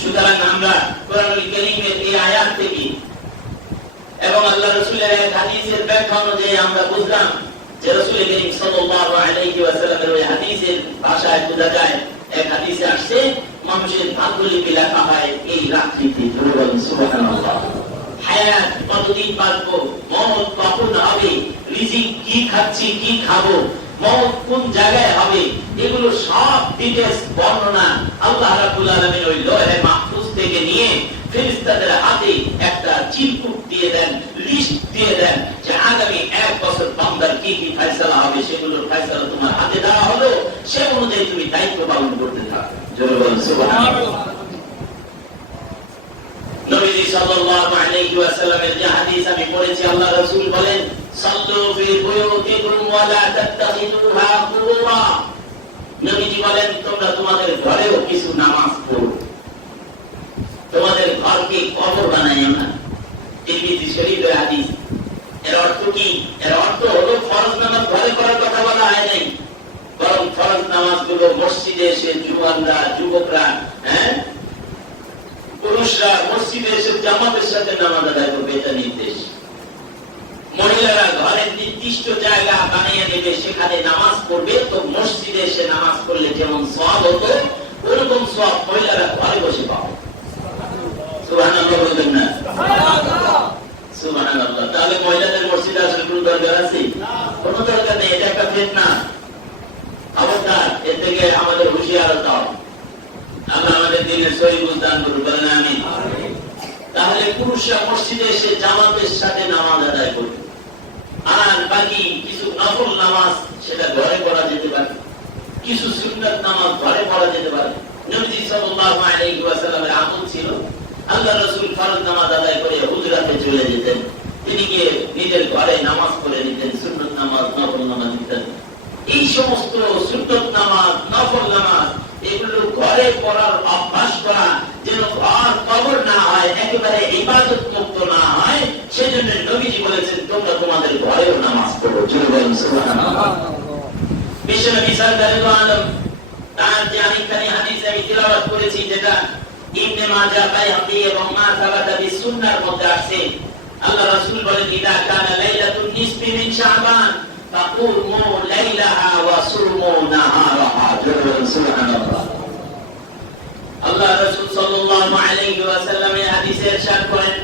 সুতরাং আমরা কোরআনুল কারীমের এই আয়াত থেকে এবং আল্লাহ রাসূলের এক হাদিসের ব্যাখ্যা অনুযায়ী আমরা বুঝলাম যে রাসূল করিম সাল্লাল্লাহু আলাইহি ওয়াসাল্লামের ওই হাদিসের ভাষায় বোঝা যায়, এক হাদিসে আসছে মানুষের ভাগ্যলিপি লেখা হয় এই রাত্রিতে। জোরে বলেন সুবহানাল্লাহ। হায়াত কতদিন বাঁচবো, মওত কখন হবে, রিজিক কি খাচ্ছি কি খাবো, মওত কোন জায়গায় হবে, এগুলো সব ডিটেইলস বর্ণনা আল্লাহ রাব্বুল আলামিন ওই লাওহে মাহফুজ থেকে নিয়ে ফেরেশতাদের হাতে একটা চিরকুট দিয়ে দেন, লিস্ট দিয়ে দেন যে আগামী 1 বছর বান্দার কি কি ফয়সালা হবে, সেগুলোর ফয়সালা তোমার হাতে দেওয়া হলো, সে অনুযায়ী তুমি দায়িত্ব পালন করতে থাকো। জোরে বলেন সুবহানাল্লাহ। নবী সাল্লাল্লাহু আলাইহি ওয়াসাল্লামের যে হাদিস আমি পড়েছি, আল্লাহ রাসূল বলেন, সাল্লু ফি বুয়ুতিকুম ওয়া লা তাত্তাখিযুহা কুবুরা। নবীজি বলেন, তোমরা তোমাদের ঘরেও কিছু নামাজ পড়ো, তোমাদের ঘরকে কবর বানাইও না। তিরমিজি শরীফের হাদিস। এর অর্থ কি? এর অর্থ হলো ফরজ নামাজ ঘরে করার কথা বলা হয় নাই, বরং ফরজ নামাজগুলো মসজিদে এসে জুয়ানরা, যুবকরা, পুরুষরা মসজিদে এসে জামাতের সাথে নামাজ আদায় করবে, এটা নির্দেশ। মহিলারা ঘরের নির্দিষ্ট জায়গা বানিয়ে নেবে, সেখানে নামাজ পড়বে। তো মসজিদে এসে নামাজ পড়লে যেমন সওয়াব হতো, ওরকম সওয়াব মহিলারা ঘরে বসে পাবে। সুবহানাল্লাহ বলবেন না? সুবহানাল্লাহ। তাহলে মহিলাদের মসজিদে আসার কোনো দরকার আছে? কোনো দরকার নেই, এটা একটা ফিতনা। খবরদার, এর থেকে আমাদের হুঁশিয়ার হতে হবে। আল্লাহ আমাদের দিনের সহি বুঝদান করুন, বলেন আমিন। তাহলে পুরুষরা মসজিদে এসে জামাতের সাথে নামাজ আদায় করবে, আর বাকি কিছু নফল নামাজ সেটা ঘরে পড়া যেতে পারে, কিছু সুন্নাত নামাজ ঘরে পড়া যেতে পারে। নবী সাল্লাল্লাহু আলাইহি ওয়াসাল্লামের আমল ছিল, আল্লাহ রাসূল ফরজ নামাজ আদায় করে হুজরাতে চলে যেতেন, তিনি গিয়ে নিজের ঘরে নামাজ পড়ে নিতেন, সুন্নাত নামাজ, নফল নামাজ নিতেন। এই সমস্ত সুন্নাত নামাজ, নফল নামাজ এগুলো ঘরে পড়ার অভ্যাস করা, যেন ঘর কবর না হয়, একেবারে ইবাদত মুক্ত না হয়, সেজন্য নবীজি বলেছেন, তোমরা তোমাদের ঘরেও নামাজ পড়ো। জোরে বলেন সুবহানাল্লাহ। বিশ্বনবী সাল্লাল্লাহু আলাইহি ওয়াসাল্লাম তার যে আরেকখানি হাদিস আমি তিলাওয়াত করেছি, যেটা ইবনে মাজাহ, বাইহাকী এবং মা সাবাতা বিসুন্নাহর মধ্যে আছে, আল্লাহ রাসূল বলেন, ইদা কানা লাইলাতুন নিসফি মিন শাবান ফাকুমু লাইলাহা ওয়া সুমু নাহারাহা। জোরে বলেন সুবহানাল্লাহ। আল্লাহ রাসূল সাল্লাল্লাহু আলাইহি ওয়াসাল্লাম এই হাদিসে ইরশাদ করেন,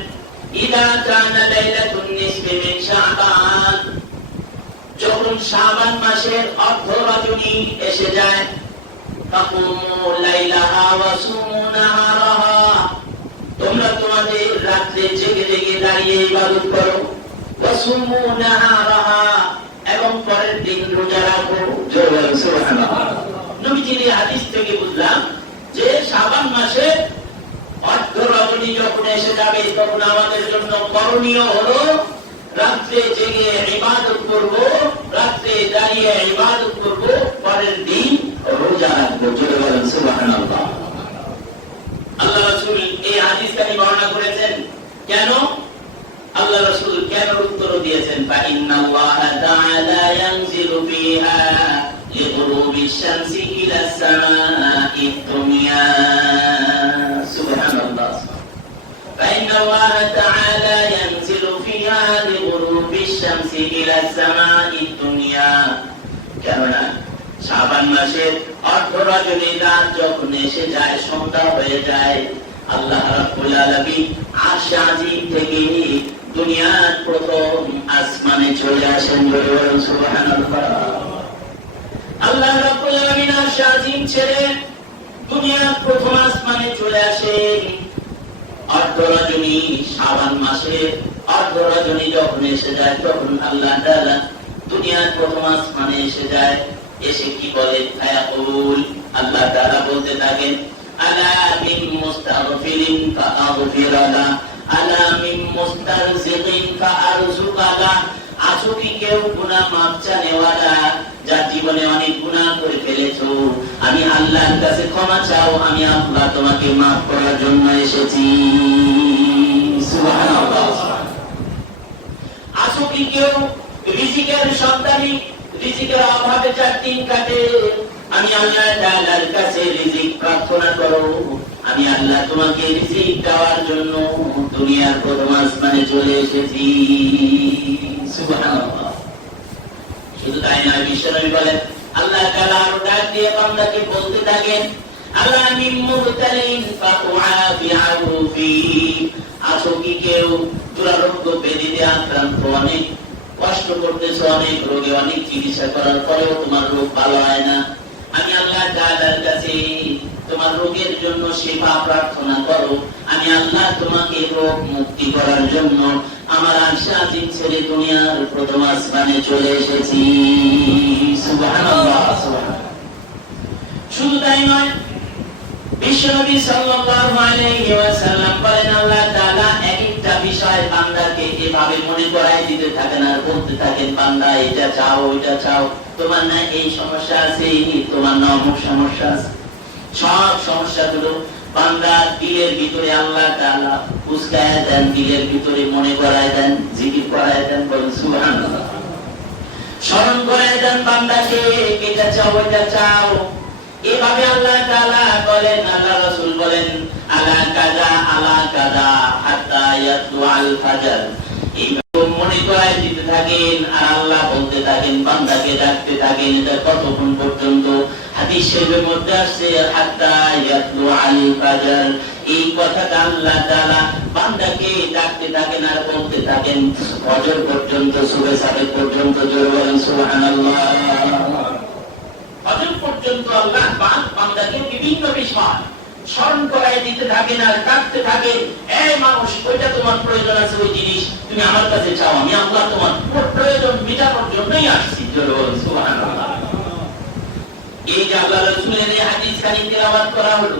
ইদা কানা লাইলাতুন নিসফি মিন শাবান, যখন শাবান মাসের অর্ধ রজনী এসে যায়, ফাকুমু লাইলাহা ওয়া সুমু নাহারাহা, তোমরা তোমাদের রাতে জেগে জেগে দাঁড়িয়ে ইবাদত করো, ওয়াসুমু নাহারাহা, এবং পরের দিন রোজা রাখো। সুবহানাল্লাহ। নবীজির হাদিস থেকে বুঝলাম যে শাবান মাসে অর্ধ রজনী যখন এসে যাবে তখন আমাদের জন্য করণীয় হলো রাত্রে জেগে ইবাদত করব, রাত্রে দাঁড়িয়ে ইবাদত করব, পরের দিন রোজা রাখবো। জোরে বলেন সুবহানাল্লাহ। আল্লাহ রাসূল এই হাদিসটি বর্ণনা করেছেন কেন? আল্লাহ রাসূল কেন উত্তর দিয়েছেন? ফা ইন্নাল্লাহা তাআলা ইয়ানজিলু ফিহা লিগুরুবিশ শামসি ইলা সামাঈদ দুনিয়া। সুবহানাল্লাহ। ফা ইন্নাল্লাহা তাআলা ইয়ানজিলু ফিহা লিগুরুবিশ শামসি ইলা সামাঈদ দুনিয়া। কেননা শাবান মাসের অর্ধ রজনী রাত যখন এসে যায়, সন্ধ্যা হয়ে যায়, আল্লাহ রাব্বুল আলামিন আরশ আজিম থেকে দুনিয়ার প্রথম আসমানে চলে আসেন। সুবহানাল্লাহ। আল্লাহ রাব্বুল আলামিন আরশ আজিম ছেড়ে দুনিয়ার প্রথম আসমানে চলে আসেন। অর্ধ রজনী শাবান মাসে অর্ধ রজনী যখন এসে যায় তখন আল্লাহ তাআলা দুনিয়ার প্রথম আসমানে এসে যায়। এসে কি বলে? ফায়াকুল, আল্লাহ তাআলা বলতে থাকেন, আলা মিন মুস্তাগফিরিন ফাআগফিরালা, আলা মিন মুস্তারজিকিন ফাআরযুকালা। আছো কি কেউ গুনাহ মাফ চানেওয়ালা, যার জীবনে অনেক গুনাহ করে ফেলেছো, আমি আল্লাহর কাছে ক্ষমা চাও, আমি আল্লাহ তোমাকে মাফ করার জন্য এসেছি। সুবহানাল্লাহ। আছো কি কেউ রিজিকের সন্ধানী, রিজিকের অভাবে যার দিন কাটে, আমি আল্লাহ তাআলার কাছে রিজিক প্রার্থনা করো, আমি আল্লাহ তোমাকে রিজিক দেওয়ার জন্য দুনিয়ার প্রথম আসমানে চলে এসেছি। সুবহানাল্লাহ। শুধু তাই নয়, বিশ্বনবী বলেন আল্লাহ তাআলা আরো ডাক দিয়ে বান্দাকে বলতে থাকেন, আল্লাহ মিন মুবতালিন ফাতুআফিউ ফি। আছো কি কেউ দুরারোগ্য ব্যাধিতে আক্রান্ত, অনেক কষ্ট করতেছো, অনেক রোগে অনেক চিকিৎসা করার পরেও তোমার রোগ ভালো হয় না, আমি আল্লাহ তাআলার কাছে তোমার রোগের জন্য শিফা প্রার্থনা করো, আমি আল্লাহ তোমাকে রোগ মুক্তি করার জন্য আমার আরশ আজিম ছেড়ে দুনিয়ার প্রথম আসমানে চলে এসেছি। সুবহানাল্লাহ। শুধু তাই নয়, বিশ্বনবী সাল্লাল্লাহু আলাইহি ওয়াসাল্লাম বলেন আল্লাহ তাআলা একটা বিষয় বান্দাকে এভাবে মনে করায় দিতে থাকেন আর বলতে থাকেন, বান্দা এটা চাও, ওইটা চাও, তোমার না এই সমস্যা আছে, তোমার না অমুক সমস্যা আছে। সব সমস্যাগুলো বান্দার দিলের ভিতরে আল্লাহ তাআলা উস্কায় দেন, দিলের ভিতরে মনে করায় দেন, জিকির করায় দেন। বলেন সুবহানাল্লাহ। স্মরণ করায় দেন বান্দাকে, এটা চাও, ওইটা চাও। এভাবে আল্লাহ তাআলা বলেন, আল্লাহ রাসূল বলেন, আলা কাযা হাত্তা ইয়াতলুআল ফাজর। এইভাবে মনে করায় দিতে থাকেন আর আল্লাহ বলতে থাকেন, বান্দাকে ডাকতে থাকেন। এটা কতক্ষণ পর্যন্ত? হাদিস শরীফের মধ্যে আসছে হাত্তা ইয়াতলুআল ফাজর। এই কথাটা আল্লাহ তাআলা বান্দাকে ডাকতে থাকেন আর বলতে থাকেন ফজর পর্যন্ত, সুবহ সাদেক পর্যন্ত। জোরে বলেন সুবহানাল্লাহ। ফজর পর্যন্ত আল্লাহ পাক বান্দাকে বিভিন্ন বিষয় স্মরণ করায় দিতে থাকেন আর ডাকতে থাকেন, এই মানুষ, ওইটা তোমার প্রয়োজন আছে, ওই জিনিস তুমি আমার কাছে চাও, আমি আল্লাহ তোমার প্রয়োজন মেটানোর জন্যই আসছি। জোরে বলেন সুবহানাল্লাহ। এই যে আল্লাহ রাসূলের এই হাদিস খানি তেলাওয়াত করা হলো,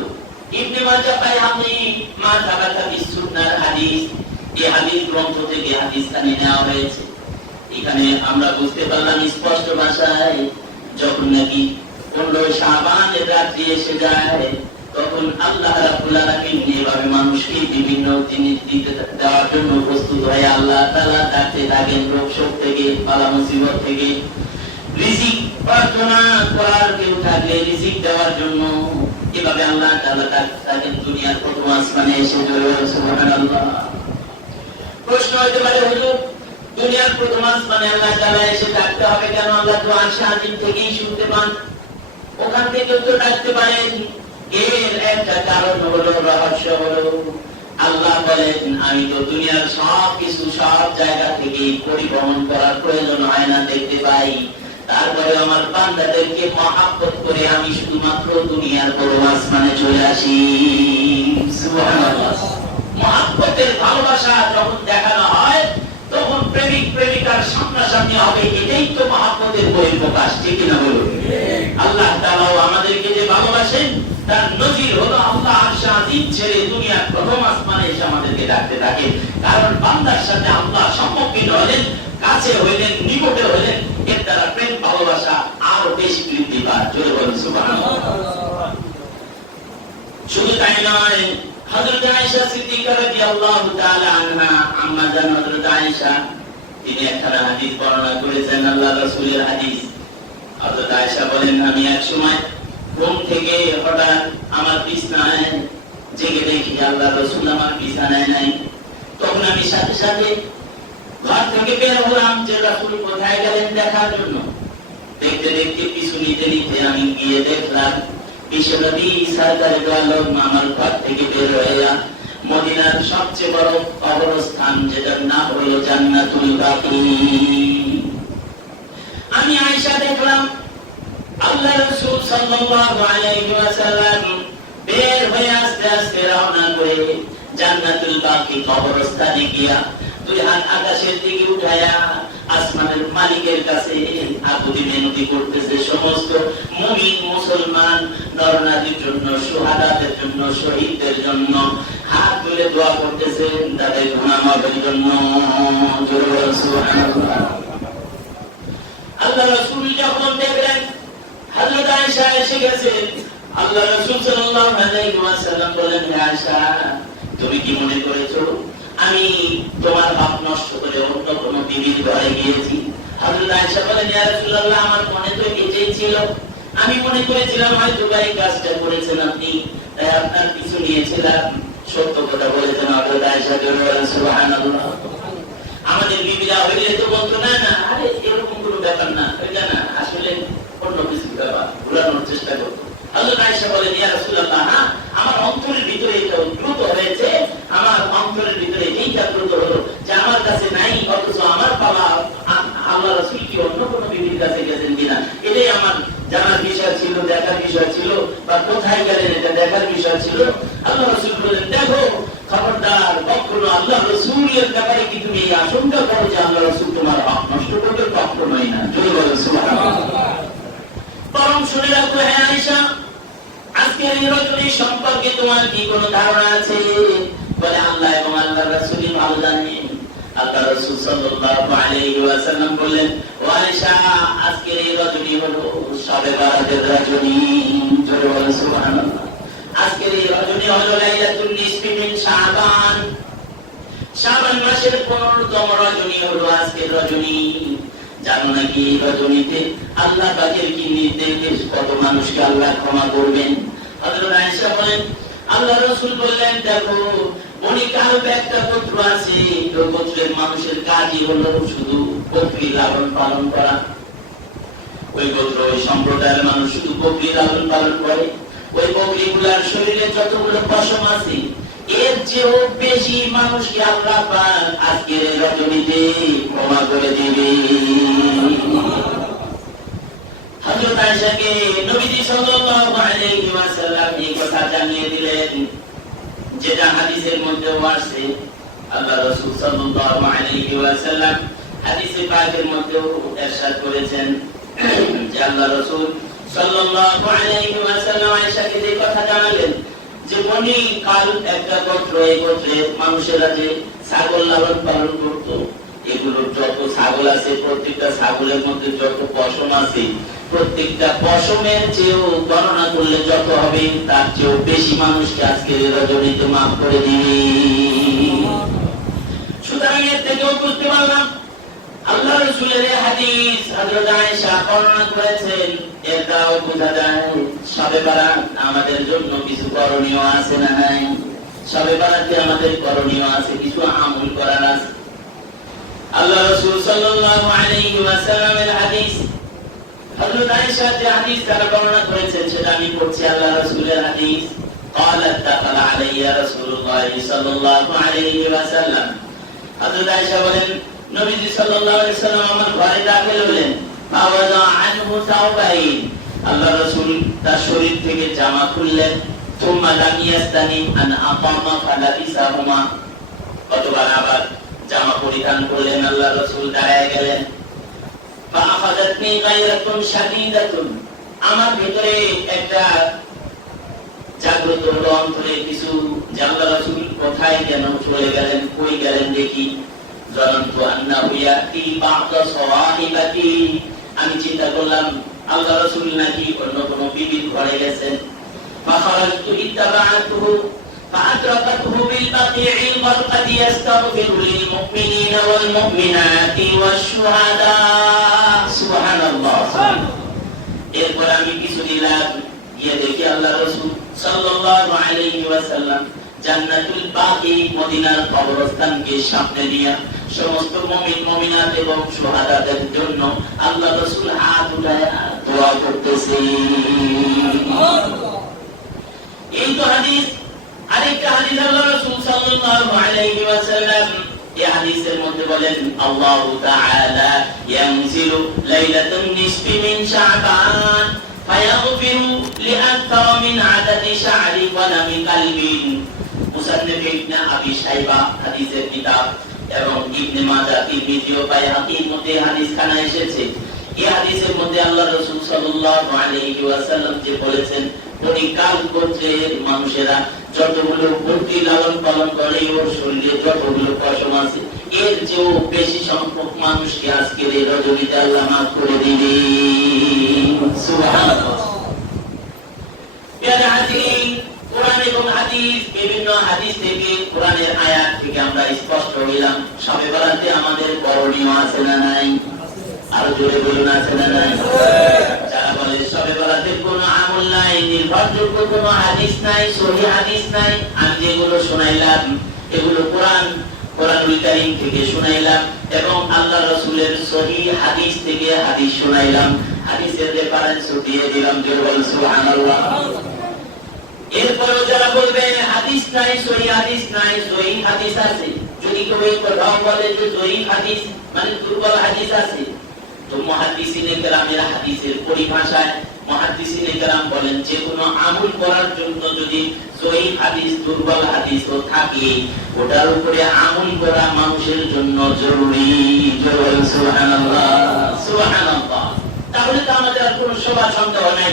ইবনে মাজাহ বাইহাকী মা সাবাতা বিস সুন্নাহর হাদিস, এই হাদিস গ্রন্থ থেকে হাদিস খানি নেওয়া হয়েছে। এখানে আমরা বুঝতে পারলাম স্পষ্ট ভাষায়, যখন নাকি 15 শাবানের রাত্রি এসে যায় তখন আল্লাহ রাব্বুল আলামিন এইভাবে মানুষকে বিভিন্ন জিনিস দিতে দেওয়ার জন্য প্রস্তুত হয়ে আল্লাহ তাআলা ডাকতে থাকেন, রোগ শোক থেকে, বালা মুসিবত থেকে। রিজিক প্রার্থনা করার কেউ থাকলে রিজিক দেওয়ার জন্য এভাবে আল্লাহ তাআলা ডাকতে থাকেন দুনিয়ার প্রথম আসমানে এসে। সুবহানাল্লাহ। প্রশ্ন হতে পারে, হুজুর দুনিয়ার প্রথম আসমানে আল্লাহ তাআলা এসে ডাকতে হবে কেন? আল্লাহ তো আরশ আজিম থেকেই শুনতে পান, ওখান থেকে তো ডাকতে পারেন। এর একটা কারণ হলো, রহস্য হলো, আল্লাহ বলেন আমি তো দুনিয়ার সব কিছু সব জায়গা থেকে পরিভ্রমণ করার প্রয়োজন হয় না, দেখতে পাই, তারপরে আমার বান্দাদেরকে মহব্বত করে আমি শুধুমাত্র দুনিয়ার বড় আসমানে চলে আসি। সুবহানাল্লাহ। মহব্বত মহব্বতের ভালোবাসা যখন দেখানো হয় তখন প্রেমিক প্রেমিকার সামনাসামনি হবে, এটাই তো মহব্বতের বহিঃপ্রকাশ, ঠিক না বলুন? আল্লাহ তাআলাও আমাদেরকে যে ভালোবাসেন তার নজির হলো আল্লাহ আরশ আজিম ছেড়ে দুনিয়ার প্রথম আসমানে এসে আমাদেরকে ডাকতে থাকে। কারণ বান্দার সাথে আল্লাহ সম্মুখীন হলেন, কাছে হইলেন, নিকটে হইলেন, এর দ্বারা প্রেম ভালোবাসা আরো বেশি বৃদ্ধি পায়। জোরে বলুন সুবহানাল্লাহ। শুধু তাই নয়, হযরত আয়েশা সিদ্দিকা রাদিয়াল্লাহু তাআলা আনহা, আম্মা জান হযরত আয়েশা, তিনি একটা হাদিস বর্ণনা করেছেন, আল্লাহর রাসূলের হাদিস। হযরত আয়েশা বলেন, আমি এক সময় ঘুম থেকে হঠাৎ আমার বিছানায় জেগে দেখি আল্লাহর রাসূল আমার বিছানায় নাই। তখন আমি সাথে সাথে ঘর থেকে বের হলাম যে রাসূল কোথায় গেলেন দেখার জন্য। দেখতে দেখতে পিছু নিতে নিতে আমি গিয়ে দেখলাম বিশ্বনবী সরকারে দু আলম আমার ঘর থেকে বের হয়ে মদিনার সবচেয়ে বড় কবরস্থান যেটার নাম হলো জান্নাতুল বাকি। আমি আয়েশা দেখলাম আল্লাহ রাসূল সাল্লাল্লাহু আলাইহি ওয়াসাল্লাম বের হয়ে আস্তে আস্তে রওনা করে জান্নাতুল বাকি কবরস্থানে গিয়া দুই হাত আকাশের দিকে উঠায়া আসমানের মালিকের কাছে আকুতি মিনতি করতেছে। সমস্ত মুমিন মুসলমান নরনারীর জন্য, শুহাদাদের জন্য, শহীদদের জন্য হাত তুলে দোয়া করতেছে তাদের গুনাহ মাফের জন্য। জোরে বলুন সুবহানাল্লাহ। আল্লাহ রাসূল যখন দেখলেন হযরত আয়েশা এসে গেছেন, আল্লাহ রাসূল সাল্লাল্লাহু আলাইহি ওয়াসাল্লাম বলেন, হে আয়েশা, তুমি কি মনে করেছো আমি তোমার হক নষ্ট করে অন্য কোন বিবির ঘরে গিয়েছি? হযরত আয়েশা বলেন, ইয়া রাসূলুল্লাহ, আমার মনে তো এটাই ছিল। আমি মনে করেছিলাম হয়তো এই কাজটা করেছেন আপনি, তাই আপনার পিছু নিয়েছিলাম। সত্য কথা বলেছেন হযরত আয়েশা, বলেন সুবহানাল্লাহ। আমাদের বিবিরা হইলে তো বলতো না না, আরে এরকম কোনো ব্যাপার না, এটা না, আসলে অন্য কিছু ব্যাপার, ভুলানোর চেষ্টা করতো। হযরত আয়েশা বলেন, ইয়া রাসূলুল্লাহ, আমার অন্তরের ভিতরে এটা দ্রুত হয়েছে, আমার অন্তরের ভিতরে এইটা দ্রুত হলো যে আমার কাছে নাই, অথচ আমার বাবা আল্লাহ রাসূল কি অন্য কোনো বিবির কাছে গেছেন কিনা এটাই আমার জানার বিষয় ছিল, দেখার বিষয় ছিল, বা কোথায় গেলেন এটা দেখার বিষয় ছিল। আল্লাহ রাসূল বলেন, দেখো খবরদার, কখনো আল্লাহ রাসূলের ব্যাপারে কি তুমি এই আশঙ্কা করো যে আল্লাহ রাসূল তোমার হক নষ্ট করবে? কখনোই না। জোরে বলুন সুবহানাল্লাহ। বরং শুনে রাখো হে আয়েশা, আজকের এই রজনী সম্পর্কে তোমার কি কোনো ধারণা আছে? বলে, আল্লাহ এবং আল্লাহর রাসূলই ভালো জানেন। আল্লাহ রাসূল সাল্লাল্লাহু আলাইহি ওয়াসাল্লাম বললেন, ও আয়েশা, আজকের এই রজনী হলো শবে বরাতের রজনী। জোরে বলুন সুবহানাল্লাহ। আজকের এই রজনী হলো লাইলাতুন নিসফি মিন শাবান। শাবান মাসের 15তম রজনী হলো আজকের রজনী। জানো নাকি এই রজনীতে আল্লাহ পাকের কি নির্দেশ, কত মানুষকে আল্লাহ ক্ষমা করবেন? হযরত আয়েশা বলেন, আল্লাহ রাসূল বললেন, দেখো বনি কালব একটা গোত্র আছে, ওই গোত্রের মানুষের কাজই হলো শুধু বকরি লালন পালন করা। ওই গোত্র, ওই সম্প্রদায়ের মানুষ শুধু বকরি লালন পালন করে। ওই বকরিগুলার শরীরে যতগুলো পশম আছে এর চেয়েও বেশি মানুষকে আল্লাহ পাক আজকের রজনীতে ক্ষমা করে দিবে। হযরত আয়েশাকে নবীজি সাল্লাল্লাহু আলাইহি ওয়াসাল্লাম এই কথা জানিয়ে দিলেন, যেটা হাদিসের মধ্যেও আছে। আল্লাহ রাসূল সাল্লাল্লাহু আলাইহি ওয়াসাল্লাম হাদিসে পাকের মধ্যেও ইরশাদ করেছেন যে আল্লাহ রাসূল সাল্লাল্লাহু আলাইহি ওয়াসাল্লাম আয়েশাকে এই কথা জানালেন যে বনি কালব একটা গোত্র, এই গোত্রের মানুষেরা যে ছাগল লালন পালন করত, এগুলোর যত ছাগল আছে প্রত্যেকটা ছাগলের মধ্যে যত পশম আছে, প্রত্যেকটা পশমের চেয়েও গণনা করলে যত হবে তার চেয়েও বেশি মানুষকে আজকে রজনীতে মাফ করে দিবে। সুতরাং এর থেকেও বুঝতে পারলাম আল্লাহ রাসূলের হাদিস হযরত আয়েশা বর্ণনা করেছেন, এর দ্বারাও বোঝা যায় শবে বরাত আমাদের জন্য কিছু করণীয় আছে না নাই? শবে বরাতে আমাদের করণীয় আছে, কিছু আমল করার আছে। আল্লাহ রাসূল সাল্লাল্লাহু আলাইহি ওয়াসাল্লামের হাদিস, হযরত আয়েশা যে হাদিস তারা বর্ণনা করেছেন সেটা আমি পড়ছি। আল্লাহ রাসূলের হাদিস, قالت دخل علي رسول الله صلى الله عليه وسلم। হযরত আয়েশা বলেন, নবীজি সাল্লাল্লাহু আলাইহি ওয়াসাল্লাম আমার ঘরে দাখিল হলেন। ফাওয়াদা আনহু সাওবাইন, আল্লাহ রাসূল তার শরীর থেকে জামা খুললেন। থুম্মা লাম ইয়াস্তানি আন আকামা ফালাবিসাহুমা, কতবার আবার জামা পরিধান করলেন, আল্লাহ রাসূল দাঁড়ায় গেলেন। ফাআখাযাতনি গায়রাতুন শাদীদাতুন, আমার ভিতরে একটা জাগ্রত হলো অন্তরে কিছু, যে আল্লাহ রাসূল কোথায় যেন চলে গেলেন, কই গেলেন দেখি। জানান্তু আন্নাহু ইয়াতি বা'দা সাওয়াহিবাতি, আমি চিন্তা করলাম আল্লাহ রাসূল নাকি অন্য কোনো বিবির ঘরে গেছেন। ফাখারাজতু ইত্তাবা'তুহু فأدركته بالبقيع الغرقد يستغفر للمؤمنين والمؤمنات والشهداء سبحان الله। এরপর আমি কিছু দিলাম, গিয়ে দেখি আল্লাহ রাসূল সাল্লাল্লাহু আলাইহি ওয়াসাল্লাম জান্নাতুল বাকি মদিনার কবরস্থানকে সামনে নিয়ে সমস্ত মুমিন মুমিনাত এবং শুহাদাদের জন্য আল্লাহ রাসূল হাত উঠায় দোয়া করতেছে। এই তো হাদিস। আরেকটা হাদিস আল্লাহ রাসূল সাল্লাল্লাহু আলাইহি ওয়াসাল্লাম এই হাদিসের মধ্যে বলেন, আল্লাহু তাআলা ইয়ানজিলু লাইলাতুন নিসফি মিন শাবান ফায়াগফিরু লিআকতার মিন আদাদি শা'রি ওয়া নামি কলবিন। মুসান্নিফ ইবনে আবি শাইবা হাদিসের কিতাব এবং ইবনে মাজাহ, তিরমিজি ও বাইহাকির মধ্যে হাদিস খানা এসেছে। এই হাদিসের মধ্যে আল্লাহ রাসূল সাল্লাল্লাহু আলাইহি ওয়াসাল্লাম যে বলেছেন, পরিকাল গোত্রের মানুষেরা যতগুলো ভক্তি লালন পালন করে ওর শরীরে যতগুলো পশম আছে, এর চেয়েও বেশি সংখ্যক মানুষকে আজকের এই রজনীতে আল্লাহ মাফ করে দিবে। সুবহানাল্লাহ। প্রিয় হাজিরিন, কোরআন এবং হাদিস, বিভিন্ন হাদিস থেকে কোরআনের আয়াত থেকে আমরা স্পষ্ট হইলাম শবে বরাতে আমাদের করণীয় আছে না নাই? আর জোরে বলুন, আছে না নাই? যারা বলে শবে বরাতের কোনো আমল নাই, নির্ভরযোগ্য কোনো হাদিস নাই, সহিহ হাদিস নাই, আমি যেগুলো শোনাইলাম এগুলো কোরআনুল কারীম থেকে শোনাইলাম এবং আল্লাহ রাসূলের সহিহ হাদিস থেকে হাদিস শোনাইলাম, হাদিসের রেফারেন্স দিয়ে দিলাম। জোরে বলুন সুবহানাল্লাহ। এরপরও যারা বলবে হাদিস নাই, সহিহ হাদিস নাই, সহিহ হাদিস আছে, যদি কেউ এই কথাও বলে যে সহিহ হাদিস মানে দুর্বল হাদিস আছে, তো মুহাদ্দিসিনে কেরামের হাদিসের পরিভাষায় মুহাদ্দিসিনে কেরাম বলেন যে কোনো আমল করার জন্য যদি সহিহ হাদিস দুর্বল হাদিসও থাকে, ওটার উপরে আমল করা মানুষের জন্য জরুরি। সুবহানাল্লাহ, সুবহানাল্লাহ। তাহলে তো আমাদের আর কোনো শোভা সন্দেহ নাই,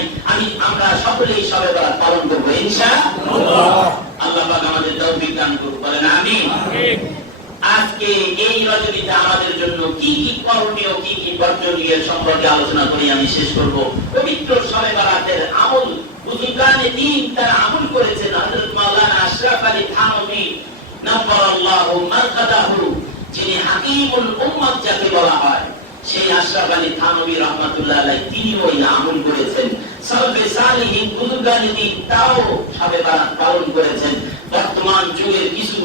আমরা সকলেই শবে বরাত পালন করব ইনশাআল্লাহ। আল্লাহ পাক আমাদের তৌফিক দান করুন, বলেন আমিন। আজকে এই রজনীতে আমাদের জন্য কি কি করণীয়, কি কি বর্জনীয় সম্পর্কে আলোচনা করি আমি শেষ করব। পবিত্র শবে বরাতের আমল বুজুর্গানে দ্বীন তারা আমল করেছেন। হযরত মাওলানা আশরাফ আলী থানভী নাফারাল্লাহু মারকাদাহু, যিনি হাকিমুল উম্মাত যাকে বলা হয়, সেই আশরাফ আলী থানভী রাহমাতুল্লাহ আলাইহি তিনি ওই আমল করেছেন। সালফে সালিহিন বুজুর্গানে দ্বীন তাও শবে বরাত পালন করেছেন। বর্তমান যুগের কিছু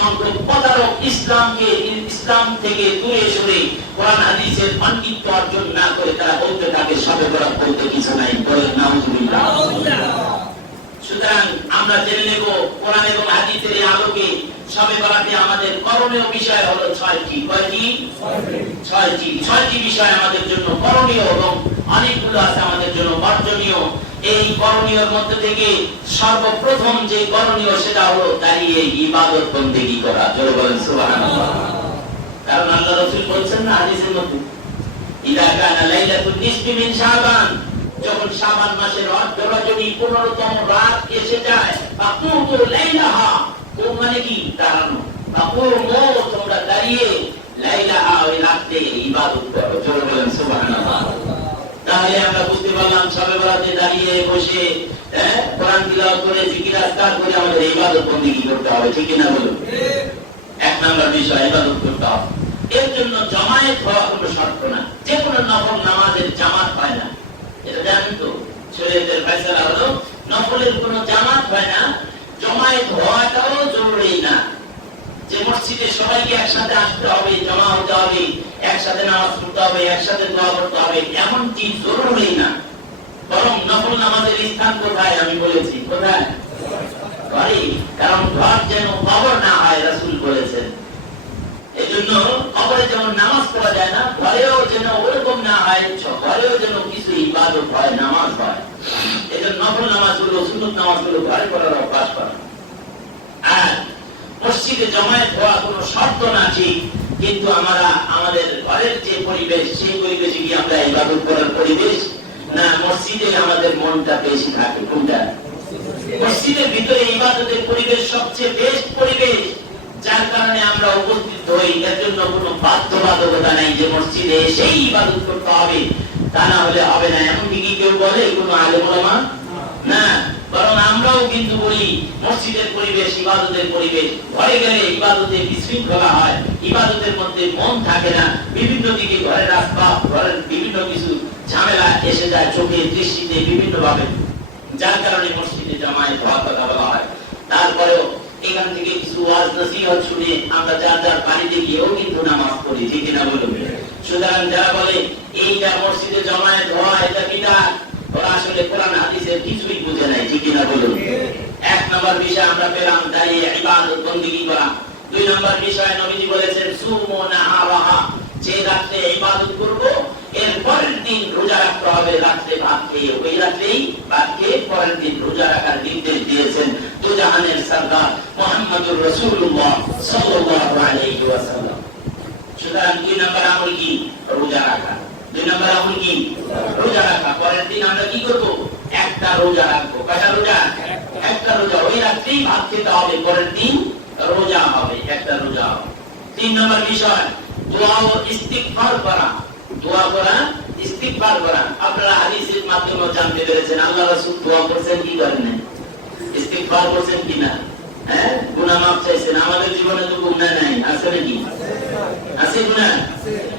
সংখ্যক প্রতারক ইসলাম থেকে দূরে সরে কোরআন হাদিসের পাণ্ডিত্য অর্জন না করে তারা বলতে থাকে শবে বরাত বলতে কিছু নাই, বলেন নাউজুবিল্লাহ। সুতরাং আমরা জেনে নেব কোরআন এবং হাদিসের এই আলোকে শবে বরাতে আমাদের করণীয় বিষয় হলো 6টি। কয়টি? 6টি বিষয় আমাদের জন্য করণীয় এবং অনেকগুলো আছে আমাদের জন্য বর্জনীয়। এই করণীয়র মধ্যে থেকে সর্বপ্রথম যে করণীয় সেটা হলো দাঁড়িয়ে ইবাদত বন্দেগী করা। জোরে বলেন সুবহানাল্লাহ। কারণ আল্লাহ রাসূল বলেছেন না হাদিসের মধ্যে, ইদা কানা লাইলাতুন নিসফি মিন শাবান, যখন শাবান মাসের রজনী 15তম রাত এসে যায়, ফাকুতু লাইলাহা, কোন মানে কি? দাঁড়ানো। ফাকুমু, তোমরা দাঁড়িয়ে লাইলাহা, ওই রাতে ইবাদত করো। জোরে বলেন সুবহানাল্লাহ। তাহলে আমরা বুঝতে পারলাম শবে বরাতে দাঁড়িয়ে বসে কোরআন তিলাওয়াত করে জিকির আজকার করে আমাদের ইবাদত বন্দেগী করতে হবে, ঠিক না বলুন? এক নাম্বার বিষয় ইবাদত করতে হবে। এর জন্য জামায়াত হওয়া কোনো শর্ত না, যে কোনো নফল নামাজের জামাত হয় না, এটা জানেন তো? শরীয়তের ফয়সালা হলো নফলের কোনো জামাত হয় না, জামায়াত হওয়াটাও জরুরি না। যে মসজিদে সবাইকে একসাথে আসতে হবে, জমা হতে হবে, একসাথে নামাজ পড়তে হবে, একসাথে দোয়া করতে হবে, এমনটি জরুরি না। বরং নফল নামাজের স্থান কোথায়? আমি বলেছি কোথায়? ঘরে। কারণ ঘর যেন কবর না হয়, রাসূল বলেছেন। এজন্য কবরে যেমন নামাজ পড়া যায় না, ঘরেও যেন ওরকম না হয়, ঘরেও যেন কিছু ইবাদত হয়, নামাজ হয়। এজন্য নফল নামাজগুলো, সুন্নত নামাজগুলো ঘরে পড়ার অভ্যাস করা। আর মসজিদে জমায়েত হওয়া কোনো শর্ত না ঠিক, কিন্তু আমরা আমাদের ঘরের যে পরিবেশ সেই পরিবেশে কি আমরা ইবাদত করার পরিবেশ না মসজিদে আমাদের মনটা বেশি থাকে? কোনটা? মসজিদের ভিতরে ইবাদতের পরিবেশ সবচেয়ে বেস্ট পরিবেশ, যার কারণে আমরা উপস্থিত হই। এর জন্য কোনো বাধ্যবাধকতা নাই যে মসজিদে এসেই ইবাদত করতে হবে, তা না হলে হবে না। এমনকি কি কেউ বলে? কোনো আলেম ওলামা না, বরং আমরাও কিন্তু বলি মসজিদের পরিবেশ ইবাদতের পরিবেশ। ঘরে গেলে ইবাদতে বিশৃঙ্খলা হয়, ইবাদতের মধ্যে মন থাকে না, বিভিন্ন দিকে ঘরের আসবাব, ঘরের বিভিন্ন কিছু ঝামেলা এসে যায় চোখে দৃষ্টিতে বিভিন্ন ভাবে, যার কারণে মসজিদে জামায়াত হওয়ার কথা বলা হয়। তারপরেও এখান থেকে কিছু ওয়াজ নসিহত শুনে আমরা যার যার বাড়িতে গিয়েও কিন্তু নামাজ পড়ি, ঠিক না বলুন? সুতরাং যারা বলে এইটা মসজিদে জামায়াত হওয়া এটা বিদআত, ওরা আসলে কোরআন হাদিসের কিছুই বুঝে নাই, ঠিক না বলুন? এক নম্বর বিষয় আমরা পেলাম দাঁড়িয়ে ইবাদত বন্দেগী করা। দুই নম্বর বিষয় নবীজি বলেছেন সুমু নাহারাহা, যে রাতে ইবাদত করব এর পরের দিন রোজা রাখতে হবে। রাতে ভাত খেয়ে ওই রাতেই ভাত খেয়ে পরের দিন রোজা রাখার নির্দেশ দিয়েছেন দু জাহানের সরদার মুহাম্মদুর রাসূলুল্লাহ সাল্লাল্লাহু আলাইহি ওয়াসাল্লাম। সুতরাং দুই নম্বর আমল কি? রোজা রাখা। দুই নম্বর আমল কি? রোজা রাখা। পরের দিন আমরা কি করব? একটা রোজা রাখবো। কয়টা রোজা? একটা রোজা। ওই রাতেই ভাত খেতে হবে, পরের দিন রোজা হবে, একটা রোজা হবে। তিন নম্বর বিষয় দোয়া ও ইস্তিগফার করা। দোয়া করা, ইস্তিগফার করা। আপনারা হাদিসের মাধ্যমে জানতে পেরেছেন আল্লাহ রাসূল দোয়া করেছেন কি করেন? ইস্তিগফার করেছেন কিনা? হ্যাঁ, গুনাহ মাফ চাইছেন। আমাদের জীবনে তো গুনাহ নাই, আছে নাকি? আছে গুনাহ?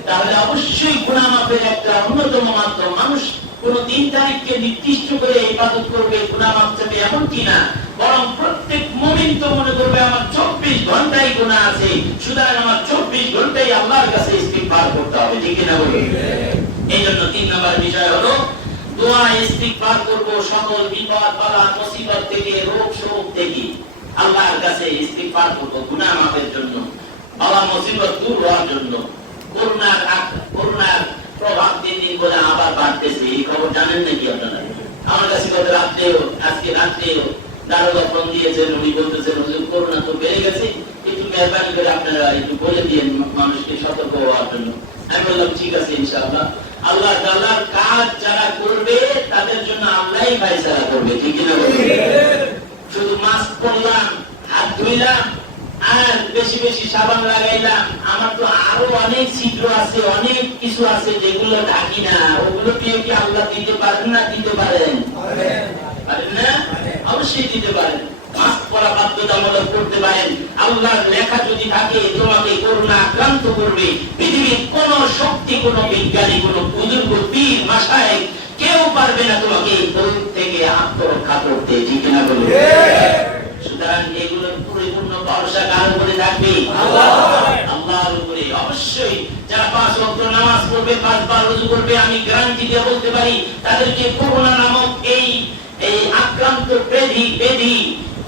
তাহলে অবশ্যই গুনাহ মাফের একটা অন্যতম মাধ্যম। মানুষ কোন দিন তারিখকে নির্দিষ্ট করে ইবাদত করবে, গুনাহ মাফ চাইবে এমন কি না, বরং প্রত্যেক মুমিন তো মনে করবে আমার 24 ঘন্টাই গুনাহ আছে, সুতরাং আমার 24 ঘন্টাই আল্লাহর কাছে ইস্তিগফার করতে হবে, ঠিক না বলুন? এইজন্য তিন নম্বর বিষয় হলো দোয়া ইস্তিগফার করব সকল বিপদ বালা মুসিবত থেকে, রোগ শোক থেকে আল্লাহর কাছে ইস্তিগফার করব গুনাহ মাফের জন্য, বালা মুসিবত দূর হওয়ার জন্য। করোনার প্রভাব দিন দিন করে আবার বাড়তেছে, এই খবর জানেন নাকি আপনারা? আমার কাছে গত রাত্রেও, আজকে রাত্রেও দারোগা ফোন দিয়েছেন, উনি বলতেছেন হুজুর করোনা তো বেড়ে গেছে, একটু মেহরবানি করে আপনারা একটু বলে দিয়েন মানুষকে সতর্ক হওয়ার জন্য। আমি বললাম ঠিক আছে ইনশাআল্লাহ। আল্লাহ তাআলার কাজ যারা করবে তাদের জন্য আল্লাহই ফায়সালা করবে, ঠিক না বলুন? শুধু মাস্ক পরলাম, হাত ধুইলাম আর বেশি বেশি সাবান লাগাইলাম, আমার তো আরো অনেক ছিদ্র আছে, অনেক কিছু আছে যেগুলো ঢাকি না, ওগুলো দিয়ে কি আল্লাহ দিতে পারেন না? দিতে পারেন? পারেন না? অবশ্যই দিতে পারেন। মাস্ক পরা বাধ্যতামূলক করতে পারেন। আল্লাহর লেখা যদি থাকে তোমাকে করোনা আক্রান্ত করবে, পৃথিবীর কোন শক্তি, কোন বিজ্ঞানী, কোন বুজুর্গ, পীর, মাশায়েখ কেউ পারবে না তোমাকে এই রোগ থেকে আত্মরক্ষা করতে, ঠিক না বলুন? সুতরাং এগুলোর পরিপূর্ণ ভরসা কার উপরে থাকবে? আল্লাহর উপরে। অবশ্যই যারা 5 ওয়াক্ত নামাজ পড়বে, 5 বার ওযু করবে, আমি গ্যারান্টি দিয়ে বলতে পারি তাদেরকে করোনা নামক এই আক্রান্ত ব্যাধি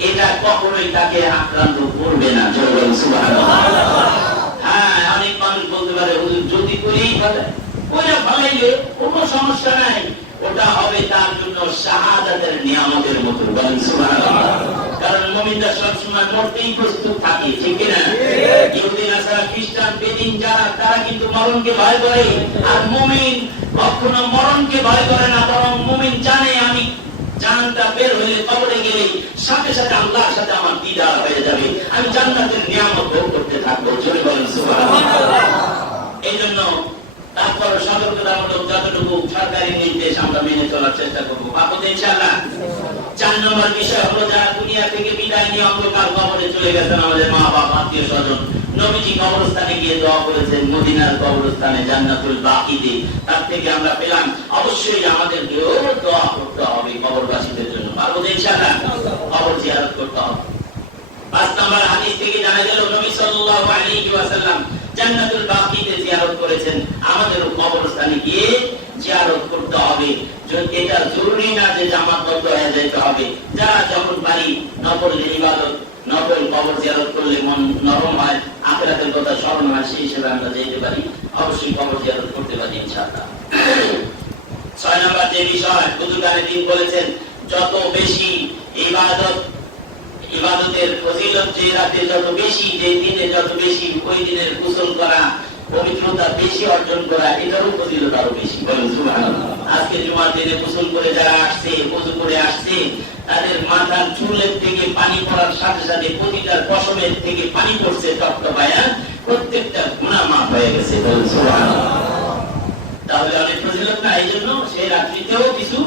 এটা কখনোই তাকে আক্রান্ত করবে না। জয় সুবহানাল্লাহ। হ্যাঁ, অনেক মানুষ বলতে পারে হুজুর যদি করেই ফেলে, ওরা ফেলাইলে কোনো সমস্যা নাই, ওটা হবে তার জন্য শাহাদাতের নিয়ামতের মতো। বলেন সুবহানাল্লাহ। কারণ মুমিনরা সবসময় মরতেই প্রস্তুত থাকে, ঠিক না? ইহুদি নাসারা খ্রিস্টান বেদিন যারা, তারা কিন্তু মরণকে ভয় করে, আর মুমিন কখনো মরণকে ভয় করে না, বরং মুমিন জানে আমি জানটা বের হয়ে কবরে গেলে সাথে সাথে আল্লাহর সাথে আমার দিদার হয়ে যাবে, আমি জান্নাতের নিয়ামত ভোগ করতে থাকবো। জোরে বলেন সুবহানাল্লাহ। এইজন্য তারপর সতর্কতামূলক যতটুকু সরকারি নির্দেশ আমরা মেনে চলার চেষ্টা করবো, পাবো ইনশাআল্লাহ। 4 নম্বর বিষয় হলো যারা দুনিয়া থেকে বিদায় নিয়ে অন্ধকার কবরে চলে গেছেন, আমাদের মা বাবা, আত্মীয় স্বজন। নবীজি কবরস্থানে গিয়ে দোয়া করেছেন, মদিনার কবরস্থানে জান্নাতুল বাকিতে। তার থেকে আমরা পেলাম অবশ্যই আমাদেরকেও দোয়া করতে হবে কবরবাসীদের জন্য, পাবো ইনশাআল্লাহ। কবর জিয়ারত করতে হবে। 5 নম্বর হাদিস থেকে জানা গেল নবী সাল্লাল্লাহু আলাইহি ওয়াসাল্লাম জান্নাতুল বাকিতে জিয়ারত করেছেন। আমাদেরও কবরস্থানে গিয়ে জিয়ারত করতে হবে। এটা জরুরি না যে জামাতবদ্ধ হয়ে যেতে হবে। যারা যখন পারি নফল ইবাদত, নফল কবর জিয়ারত করলে মন নরম হয়, আখিরাতের কথা স্মরণ হয়, সেই হিসেবে আমরা যেতে পারি, অবশ্যই কবর জিয়ারত করতে পারি ইনশাআল্লাহ। 6 নম্বর যে বিষয় বুজুর্গানে দিন বলেছেন, যত বেশি ইবাদত ইবাদতের ফজিলত যে রাতে যত বেশি, যে দিনে যত বেশি, ওই দিনের গোসল করা, পবিত্রতা বেশি অর্জন করা, এটারও ফজিলত আরো বেশি। বলেন সুবহানাল্লাহ। আজকে জুমার দিনে গোসল করে যারা আসছে, ওযু করে আসছে, তাদের মাথার চুলের থেকে পানি পড়ার সাথে সাথে প্রতিটা পশমের থেকে পানি পড়ছে টপটপায়া, প্রত্যেকটা গুনাহ মাফ হয়ে গেছে। বলেন সুবহানাল্লাহ। তাহলে অনেক ফজিলত না? এই জন্য সেই রাত্রিতেও কিছু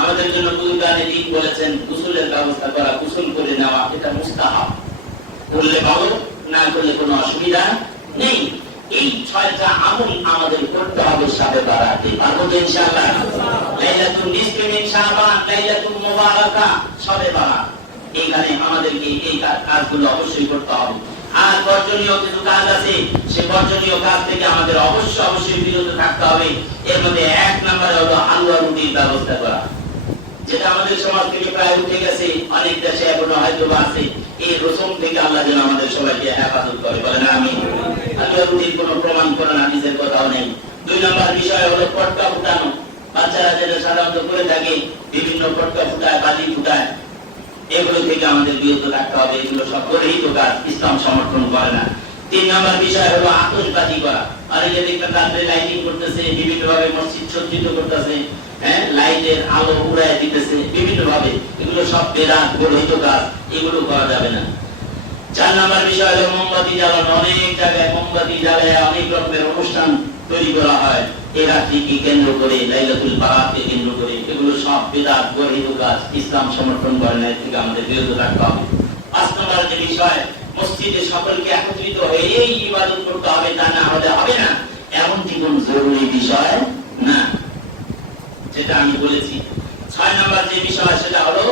আমাদের জন্য বুজুর্গানে দিন বলেছেন গোসলের ব্যবস্থা করা, গোসল করে নেওয়া, এটা মুস্তাহাব। করলে ভালো, না করলে কোনো অসুবিধা নেই। এই 6টা আমল আমাদের করতে হবে শাবে বারাতে। পারবো তো ইনশাআল্লাহ? লাইলাতুল নিসফি মিন শাবান, লাইলাতুল মুবারাকা, শাবে বারাত, এইখানে আমাদেরকে এই কাজগুলো অবশ্যই করতে হবে। আর বর্জনীয় কিছু কাজ আছে, সে বর্জনীয় কাজ থেকে আমাদের অবশ্যই বিরত থাকতে হবে। এর মধ্যে 1 নম্বরে হলো হালুয়া রুটির ব্যবস্থা করা, যেটা আমাদের সমাজ থেকে প্রায় উঠে গেছে, অনেক দেশে এখনো হয়তো আছে। এই রসম থেকে আল্লাহ যেন আমাদের সবাইকে হেফাজত করে। বলেন আমিন। হালুয়া রুটির কোনো প্রমাণ করেন হাদিসের কথাও নেই। 2 নম্বর বিষয় হলো পটকা ফুটানো। বাচ্চারা যেটা সাধারণত করে থাকে, বিভিন্ন পটকা ফুটায়, বাজি ফুটায়, এগুলো থেকে আমাদের বিরত থাকতে হবে। এগুলো সব করেই তো কাজ, ইসলাম সমর্থন করে না। 3 নম্বর বিষয় হলো আতশবাজি করা। অনেকে দেখবেন রাত্রে লাইটিং করতেছে, বিভিন্ন ভাবে মসজিদ সজ্জিত করতেছে, লাইটের আলো উড়ায় দিতেছে বিভিন্ন ভাবে, এগুলো সব বেদাত, বর্হিত কাজ, এগুলো করা যাবে না। 4 নম্বর বিষয় হলো মোমবাতি জ্বালানো। অনেক জায়গায় মোমবাতি জ্বালায় অনেক রকমের অনুষ্ঠান তৈরি করা হয় এই রাত্রিকে কেন্দ্র করে, লাইলাতুল বারাতকে কেন্দ্র করে, এগুলো সব বেদাত, বর্হিত কাজ, ইসলাম সমর্থন করে না। এর থেকে আমাদের বিরত থাকতে হবে। 5 নম্বর যে বিষয়, মসজিদে সকলকে একত্রিত হয়ে এই ইবাদত করতে হবে, তা না হলে হবে না, এমনটি কোন জরুরি বিষয় না, যেটা আমি বলেছি। 6 নম্বর যে বিষয়, সেটা হলো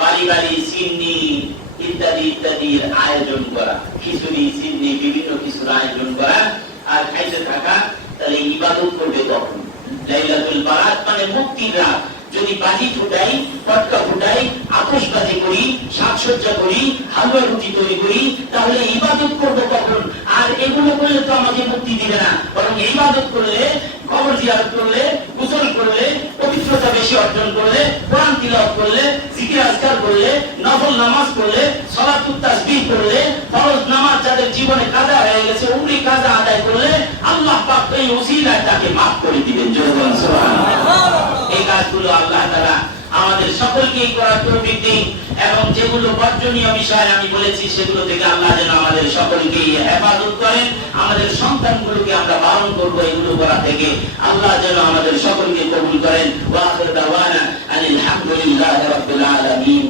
বাড়ি বাড়ি সিন্নি ইত্যাদি ইত্যাদির আয়োজন করা, খিচুড়ি, সিন্নি, বিভিন্ন কিছুর আয়োজন করা আর খাইতে থাকা। তাহলে ইবাদত করবে তখন। লাইলাতুল বারাত মানে মুক্তির রাত। যদি বাজি ফুটাই, পটকা ফুটাই, আতশবাজি করি, সাজসজ্জা করি, হালুয়া রুটি তৈরি করি, তাহলে ইবাদত করবো কখন? আর এগুলো করলে তো আমাকে মুক্তি দিবে না, বরং ইবাদত করলে, কবর জিয়ারত করলে, গোসল করলে, পবিত্রতা বেশি অর্জন করলে, কোরআন তিলাওয়াত করলে, জিকির আজকার করলে, নফল নামাজ পড়লে, সালাতুত তাসবিহ করলে, ফরজ নামাজ যাদের জীবনে কাজা হয়ে গেছে, উমরি কাজা আদায় করলে, আল্লাহ পাক এই ওসিলায় তাকে মাফ করে দিবেন। জয় বলেন সুবহানাল্লাহ। এই কাজগুলো আল্লাহ তাআলা আমাদের সকলকেই করার তৌফিক দিন। এবং যেগুলো বর্জনীয় বিষয় আমি বলেছি, সেগুলো থেকে আল্লাহ যেন আমাদের সকলকে হেফাজত করেন। আমাদের সন্তানগুলোকে আমরা বারণ করবো এগুলো করা থেকে। আল্লাহ যেন আমাদের সকলকে কবুল করেন। ওয়া আখিরু দাওয়ানা আনিল হামদুলিল্লাহি রাব্বিল আলামিন।